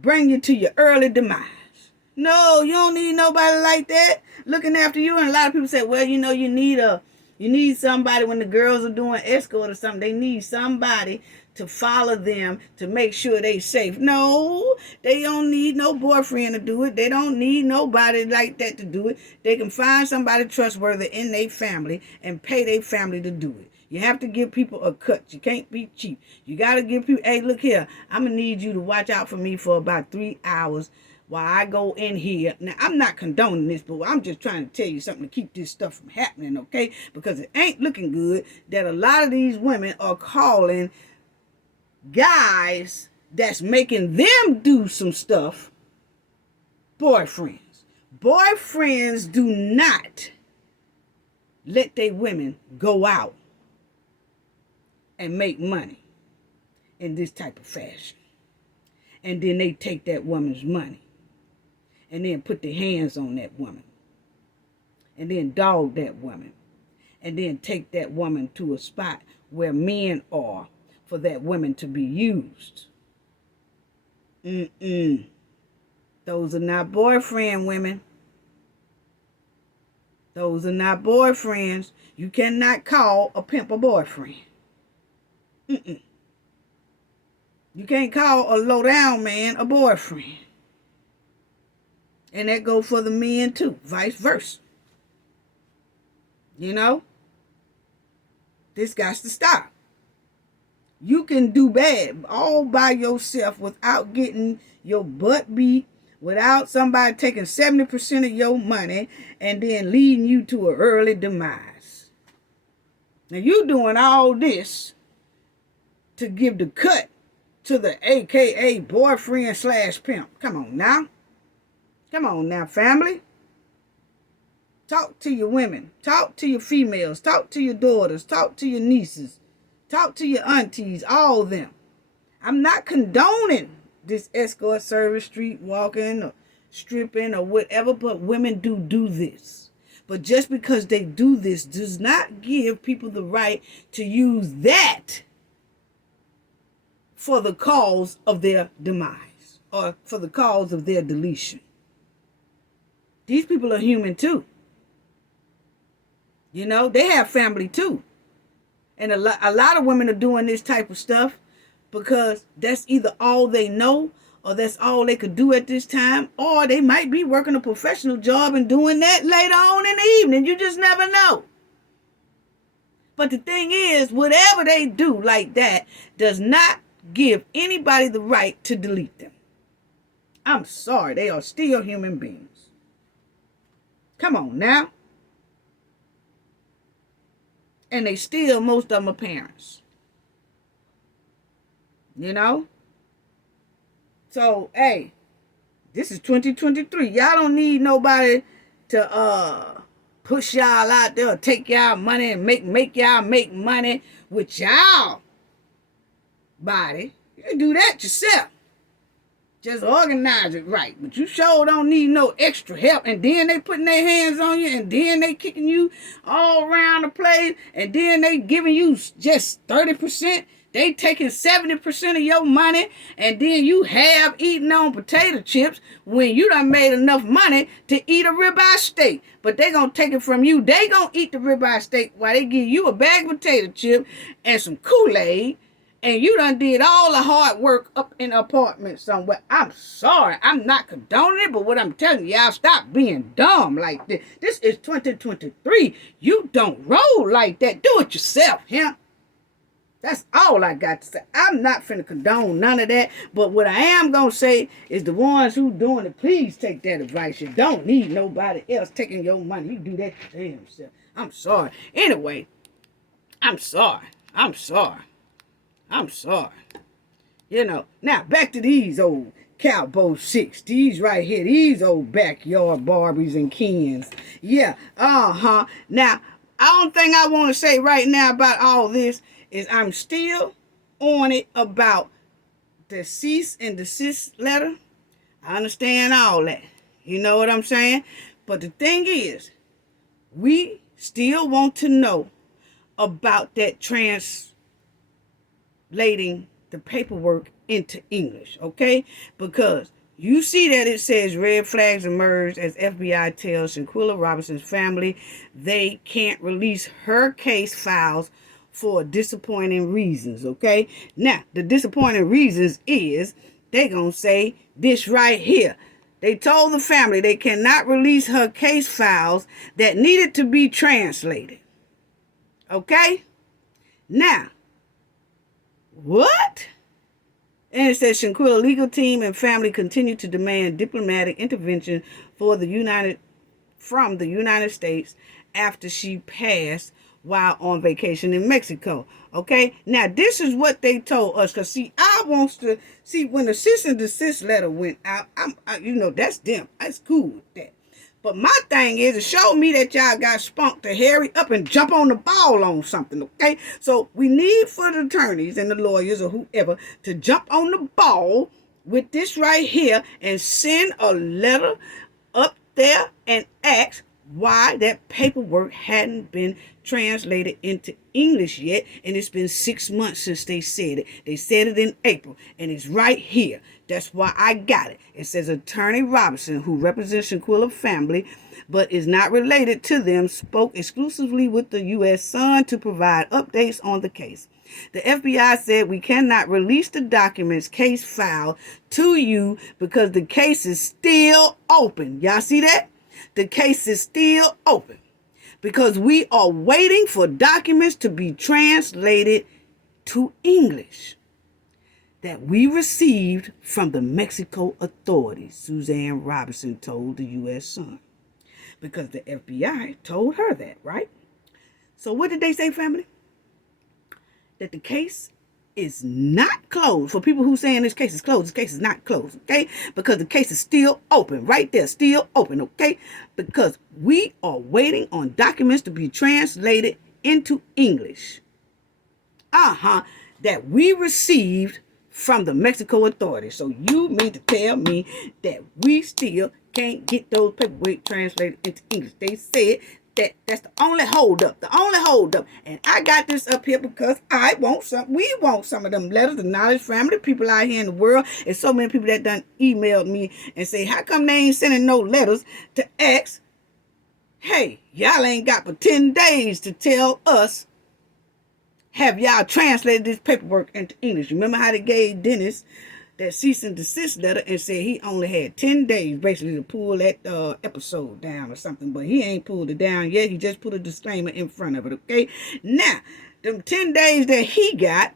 bring you to your early demise. No, you don't need nobody like that looking after you. And a lot of people say, well, you know, you need somebody when the girls are doing escort or something. They need somebody to follow them to make sure they safe. No, they don't need no boyfriend to do it. They don't need nobody like that to do it. They can find somebody trustworthy in their family and pay their family to do it. You have to give people a cut. You can't be cheap. You got to give people, hey, look here, I'm going to need you to watch out for me for about 3 hours while I go in here. Now, I'm not condoning this, but I'm just trying to tell you something to keep this stuff from happening, okay? Because it ain't looking good that a lot of these women are calling guys that's making them do some stuff boyfriends. Boyfriends do not let their women go out and make money in this type of fashion. And then they take that woman's money and then put their hands on that woman and then dog that woman and then take that woman to a spot where men are for that woman to be used. Those are not boyfriend women. Those are not boyfriends. You cannot call a pimp a boyfriend. You can't call a low down man a boyfriend. And that goes for the men too, vice versa. You know? This got to stop. You can do bad all by yourself without getting your butt beat, without somebody taking 70% of your money and then leading you to an early demise. Now you doing all this to give the cut to the AKA boyfriend / pimp. Come on now. Come on now, family. Talk to your women. Talk to your females. Talk to your daughters. Talk to your nieces. Talk to your aunties, all of them. I'm not condoning this escort service, street walking, or stripping, or whatever, but women do this. But just because they do this does not give people the right to use that for the cause of their demise or for the cause of their deletion. These people are human too. You know, they have family too. And a lot of women are doing this type of stuff because that's either all they know or that's all they could do at this time, or they might be working a professional job and doing that later on in the evening. You just never know. But the thing is, whatever they do like that does not give anybody the right to delete them. I'm sorry, they are still human beings. Come on now. And they still, most of them are parents. You know? So, hey, this is 2023. Y'all don't need nobody to push y'all out there or take y'all money and make y'all make money with y'all body. You can do that yourself. Just organize it right. But you sure don't need no extra help. And then they putting their hands on you. And then they kicking you all around the place. And then they giving you just 30%. They taking 70% of your money. And then you have eating on potato chips when you done made enough money to eat a ribeye steak. But they gonna take it from you. They gonna eat the ribeye steak while they give you a bag of potato chip and some Kool-Aid. And you done did all the hard work up in an apartment somewhere. I'm sorry. I'm not condoning it, but what I'm telling y'all, stop being dumb like this. This is 2023. You don't roll like that. Do it yourself, huh? That's all I got to say. I'm not finna condone none of that. But what I am going to say is the ones who doing it, please take that advice. You don't need nobody else taking your money. You do that to damn self. I'm sorry. Anyway, I'm sorry. You know, now back to these old cowboy chicks. These right here. These old backyard Barbies and Kens. Yeah, Now, the only thing I want to say right now about all this is I'm still on it about the cease and desist letter. I understand all that. You know what I'm saying? But the thing is, we still want to know about that translating the paperwork into English, okay? Because you see that it says red flags emerged as FBI tells Shanquella Robinson's family they can't release her case files for disappointing reasons, okay? Now, the disappointing reasons is they gonna say this right here. They told the family they cannot release her case files that needed to be translated, okay? Now, what? And it says Shanquella legal team and family continue to demand diplomatic intervention from the United States after she passed while on vacation in Mexico. Okay, now this is what they told us. Cause see, I wants to see when the cease and desist letter went out. You know, that's them. That's cool with that. But my thing is, it showed me that y'all got spunk to hurry up and jump on the ball on something, okay? So we need for the attorneys and the lawyers or whoever to jump on the ball with this right here and send a letter up there and ask why that paperwork hadn't been translated into English yet. And it's been 6 months since they said it. They said it in April, and it's right here. That's why I got it. It says Attorney Robinson, who represents Shanquella family but is not related to them, spoke exclusively with the U.S. Sun to provide updates on the case. The FBI said we cannot release the documents case file to you because the case is still open. Y'all see that? The case is still open because we are waiting for documents to be translated to English that we received from the Mexico authorities, Suzanne Robinson told the U.S. Sun. Because the FBI told her that, right? So what did they say, family? That the case is not closed. For people who saying this case is closed, this case is not closed, okay? Because the case is still open, right there, still open, okay? Because we are waiting on documents to be translated into English. That we received from the Mexico authorities. So you mean to tell me that we still can't get those paperwork translated into English? They said That's the only hold up. The only hold up. And I got this up here because we want some of them letters. The knowledge family, people out here in the world. And so many people that done emailed me and say, how come they ain't sending no letters to ask, hey, y'all ain't got but 10 days to tell us, have y'all translated this paperwork into English? Remember how they gave Dennis that cease and desist letter and said he only had 10 days basically to pull that episode down or something, but he ain't pulled it down yet. He just put a disclaimer in front of it, okay? Now, them 10 days that he got,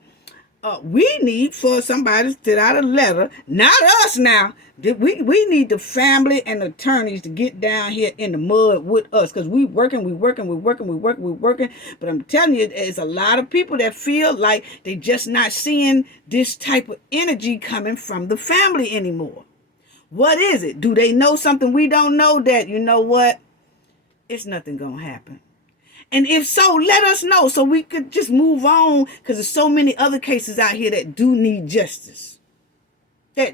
we need for somebody to send out a letter, not us now. We need the family and attorneys to get down here in the mud with us, because we working. But I'm telling you, there's a lot of people that feel like they just not seeing this type of energy coming from the family anymore. What is it? Do they know something we don't know, that, you know what, it's nothing gonna happen? And if so, let us know so we could just move on, because there's so many other cases out here that do need justice. They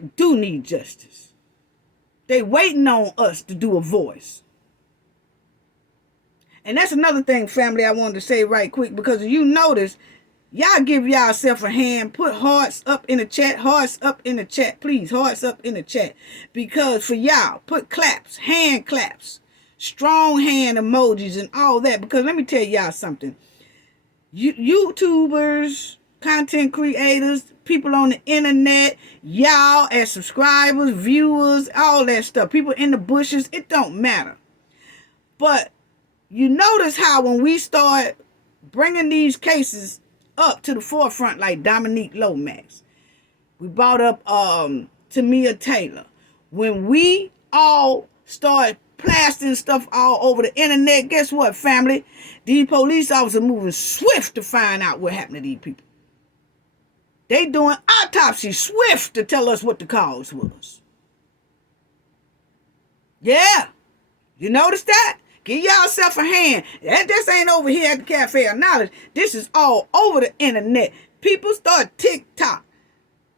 waiting on us to do a voice. And that's another thing, family, I wanted to say right quick, because you notice, y'all give yourself a hand. Put hearts up in the chat. Please, hearts up in the chat. Because for y'all, put claps, hand claps, strong hand emojis and all that. Because let me tell y'all something. YouTubers, content creators, people on the internet, y'all as subscribers, viewers, all that stuff, people in the bushes, it don't matter. But you notice how when we start bringing these cases up to the forefront, like Dominique Lomax, we brought up Tamia Taylor, when we all start plastering stuff all over the internet, guess what, family? These police officers are moving swift to find out what happened to these people. They doing autopsy swift to tell us what the cause was. Yeah. You notice that? Give yourself a hand. This ain't over here at the Cafe of Knowledge. This is all over the internet. People start TikTok,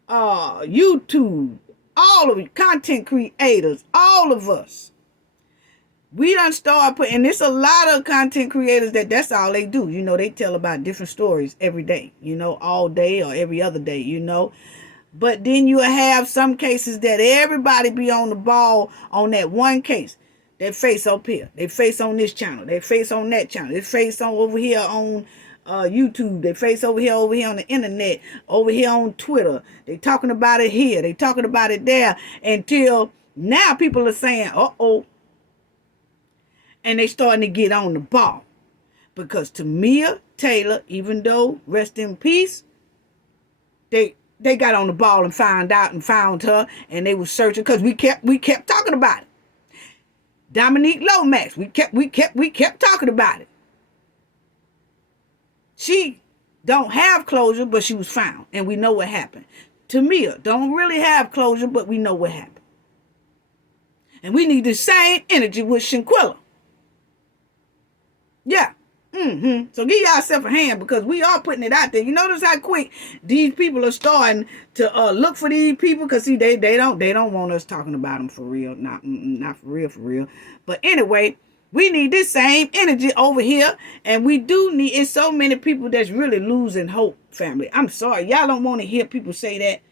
YouTube, all of you, content creators, all of us. We done start putting, and there's a lot of content creators that's all they do. You know, they tell about different stories every day, you know, all day or every other day, you know. But then you have some cases that everybody be on the ball on that one case. They face up here. They face on this channel. They face on that channel. They face on over here on YouTube. They face over here on the internet, over here on Twitter. They talking about it here. They talking about it there, until now people are saying, uh-oh. And they starting to get on the ball. Because Tamia Taylor, even though, rest in peace, they got on the ball and found out and found her, and they were searching, because we kept talking about it. Dominique Lomax, we kept talking about it. She don't have closure, but she was found, and we know what happened. Tamia don't really have closure, but we know what happened. And we need the same energy with Shanquella. Yeah. So give yourself a hand, because we are putting it out there. You notice how quick these people are starting to look for these people, because see, they don't want us talking about them for real, not for real. But anyway, we need this same energy over here, and we do need. It's so many people that's really losing hope, family. I'm sorry, y'all don't want to hear people say that,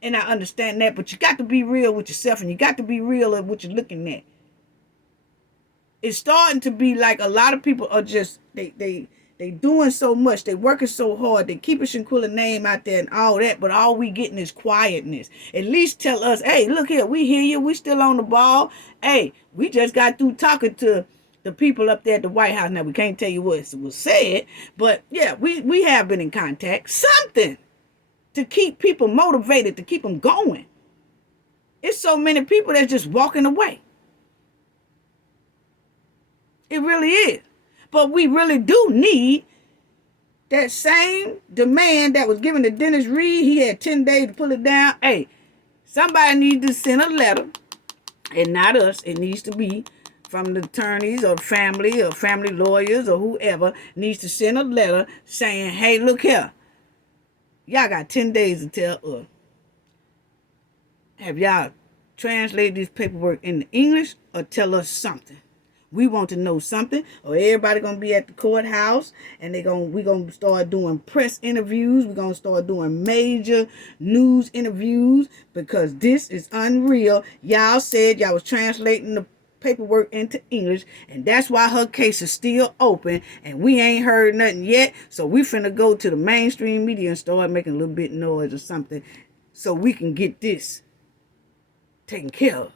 and I understand that, but you got to be real with yourself, and you got to be real at what you're looking at. It's starting to be like a lot of people are just, they doing so much. They working so hard. They keeping Shanquella's name out there and all that, but all we getting is quietness. At least tell us, hey, look here, we hear you. We still on the ball. Hey, we just got through talking to the people up there at the White House. Now, we can't tell you what was said, but yeah, we have been in contact. Something to keep people motivated, to keep them going. It's so many people that's just walking away. It really is. But we really do need that same demand that was given to Dennis Reed. He had 10 days to pull it down. Hey, somebody needs to send a letter, and not us. It needs to be from the attorneys or family lawyers or whoever needs to send a letter saying, hey, look here. Y'all got 10 days to tell us. Have y'all translated this paperwork into English, or tell us something? We want to know something, or everybody gonna be at the courthouse, and we gonna start doing press interviews. We're gonna start doing major news interviews because this is unreal. Y'all said y'all was translating the paperwork into English, and that's why her case is still open, and we ain't heard nothing yet. So we finna go to the mainstream media and start making a little bit of noise or something, so we can get this taken care of.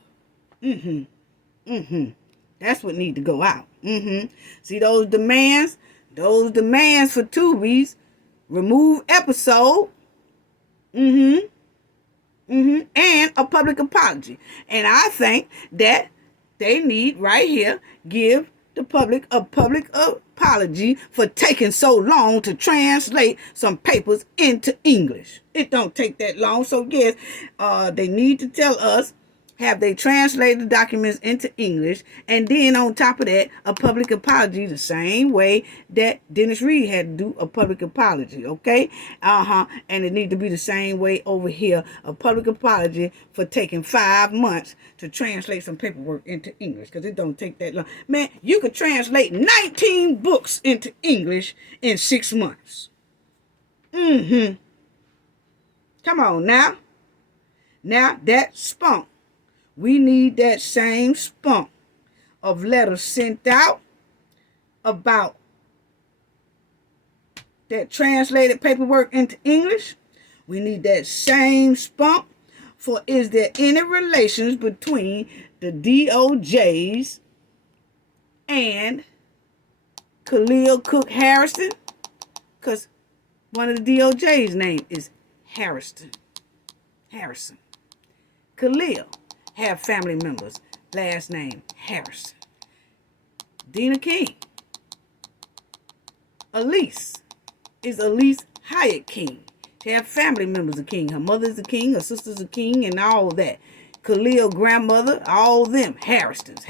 That's what need to go out. See those demands? Those demands for Tubi's remove episode. And a public apology. And I think that they need right here give the public a public apology for taking so long to translate some papers into English. It don't take that long. So yes, they need to tell us, have they translated the documents into English, and then on top of that, a public apology the same way that Dennis Reed had to do a public apology, okay? And it need to be the same way over here, a public apology for taking 5 months to translate some paperwork into English, because it don't take that long. Man, you could translate 19 books into English in 6 months. Come on now. Now, that spunk. We need that same spunk of letters sent out about that translated paperwork into English. We need that same spunk for, is there any relations between the DOJs and Khalil Cook Harrison? Because one of the DOJ's name is Harrison. Khalil have family members, last name Harrison. Dina King. Elise is Elise Hyatt King. She have family members of King. Her mother's a king, her sister's a king, and all that. Khalil grandmother, all them. Harristons.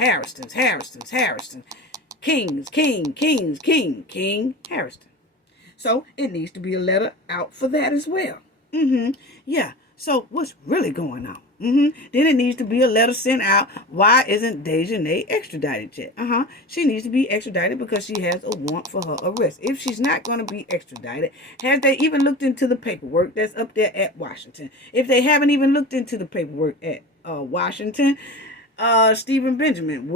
Kings, King, Harrison. So it needs to be a letter out for that as well. Yeah. So what's really going on? Then it needs to be a letter sent out. Why isn't Dejanay extradited yet? She needs to be extradited because she has a warrant for her arrest. If she's not going to be extradited, has they even looked into the paperwork that's up there at Washington? If they haven't even looked into the paperwork at Washington, Stephen Benjamin,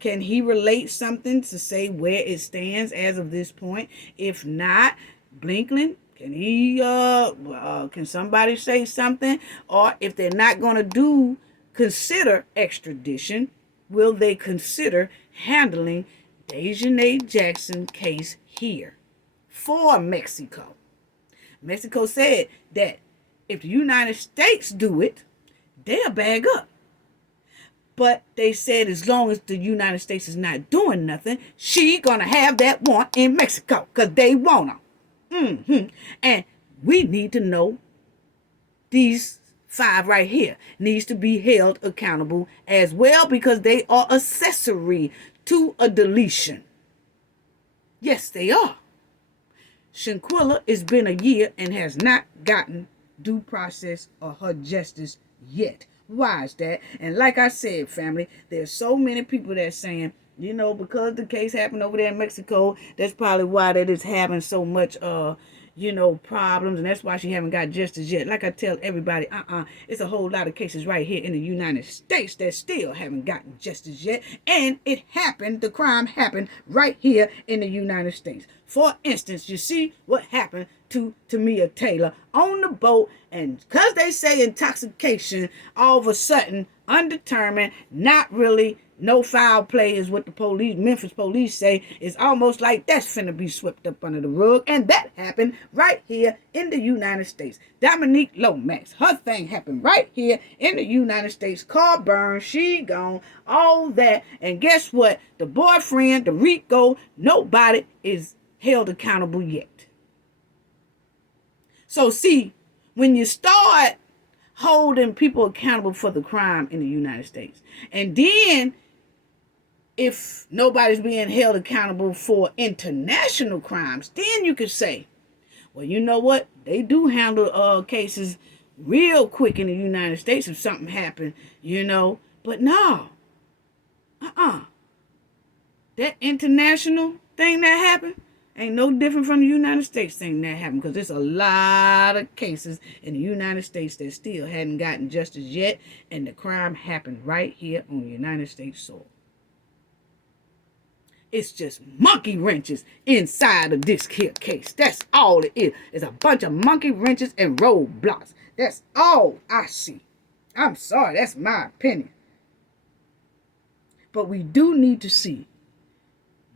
can he relate something to say where it stands as of this point? If not, Blinken, can somebody say something? Or if they're not going to consider extradition, will they consider handling Dejanay Jackson case here for Mexico? Mexico said that if the United States do it, they'll bag up. But they said as long as the United States is not doing nothing, she gonna have that warrant in Mexico because they want them. And we need to know these 5 right here needs to be held accountable as well because they are accessory to a deletion. Yes, they are. Shanquella, it's been a year and has not gotten due process or her justice yet. Why is that? And like I said, family, there's so many people that's saying, because the case happened over there in Mexico, that's probably why that is having so much, problems, and that's why she haven't got justice yet. Like I tell everybody, it's a whole lot of cases right here in the United States that still haven't gotten justice yet, and the crime happened right here in the United States. For instance, you see what happened to Tamia Taylor on the boat, and because they say intoxication, all of a sudden, undetermined, not really, no foul play is what the Memphis police say. It's almost like that's finna be swept up under the rug. And that happened right here in the United States. Dominique Lomax, her thing happened right here in the United States. Car burned, she gone, all that. And guess what? The boyfriend, the Rico, nobody is held accountable yet. So see, when you start holding people accountable for the crime in the United States, and then if nobody's being held accountable for international crimes, then you could say, well, you know what? They do handle cases real quick in the United States if something happened, But no. That international thing that happened ain't no different from the United States thing that happened, because there's a lot of cases in the United States that still hadn't gotten justice yet, and the crime happened right here on the United States soil. It's just monkey wrenches inside of this here case. That's all it is. It's a bunch of monkey wrenches and roadblocks. That's all I see. I'm sorry, that's my opinion. But we do need to see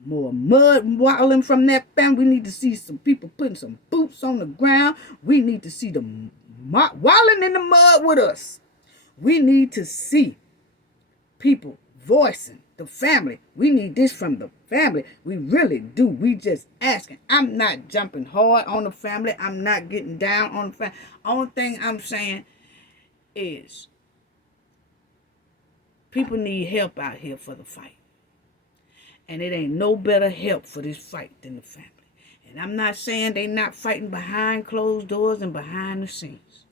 more mud walling from that family. We need to see some people putting some boots on the ground. We need to see them walling in the mud with us. We need to see people voicing the family. We need this from the family. We really do. We just asking. I'm not jumping hard on the family. I'm not getting down on the family. Only thing I'm saying is people need help out here for the fight. And it ain't no better help for this fight than the family. And I'm not saying they not fighting behind closed doors and behind the scenes.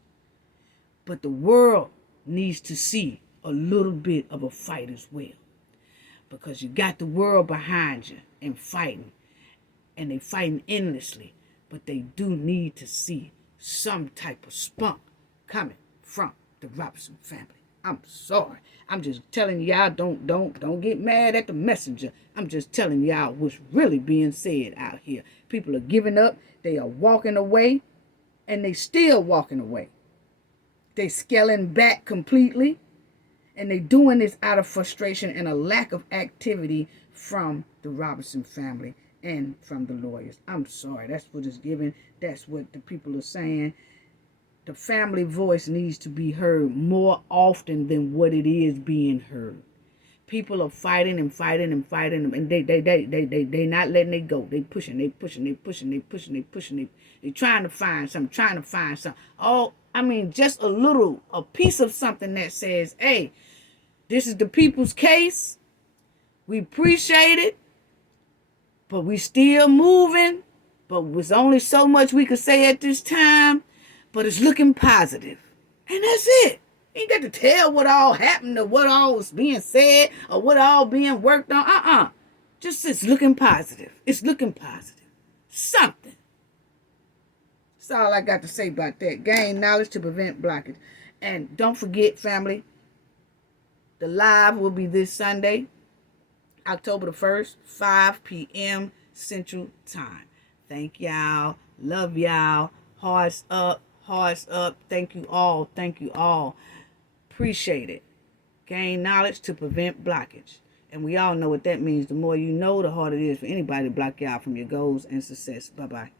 But the world needs to see a little bit of a fight as well. Because you got the world behind you and fighting. And they fighting endlessly. But they do need to see some type of spunk coming from the Robinson family. I'm sorry. I'm just telling y'all, don't get mad at the messenger. I'm just telling y'all what's really being said out here. People are giving up. They are walking away. And they still walking away. They scaling back completely. And they doing this out of frustration and a lack of activity from the Robinson family and from the lawyers. I'm sorry. That's what it's giving. That's what the people are saying. The family voice needs to be heard more often than what it is being heard. People are fighting and fighting and fighting, and they not letting it go. They pushing. They trying to find something. Oh, I mean, just a piece of something that says, hey, this is the people's case. We appreciate it, but we still moving. But there's only so much we could say at this time. But it's looking positive. And that's it. You ain't got to tell what all happened or what all was being said or what all being worked on. Just it's looking positive. It's looking positive. Something. That's all I got to say about that. Gain knowledge to prevent blockage. And don't forget, family, the live will be this Sunday, October the 1st, 5 p.m. Central Time. Thank y'all. Love y'all. Hearts up. Hearts up. Thank you all. Thank you all. Appreciate it. Gain knowledge to prevent blockage. And we all know what that means. The more you know, the harder it is for anybody to block you out from your goals and success. Bye-bye.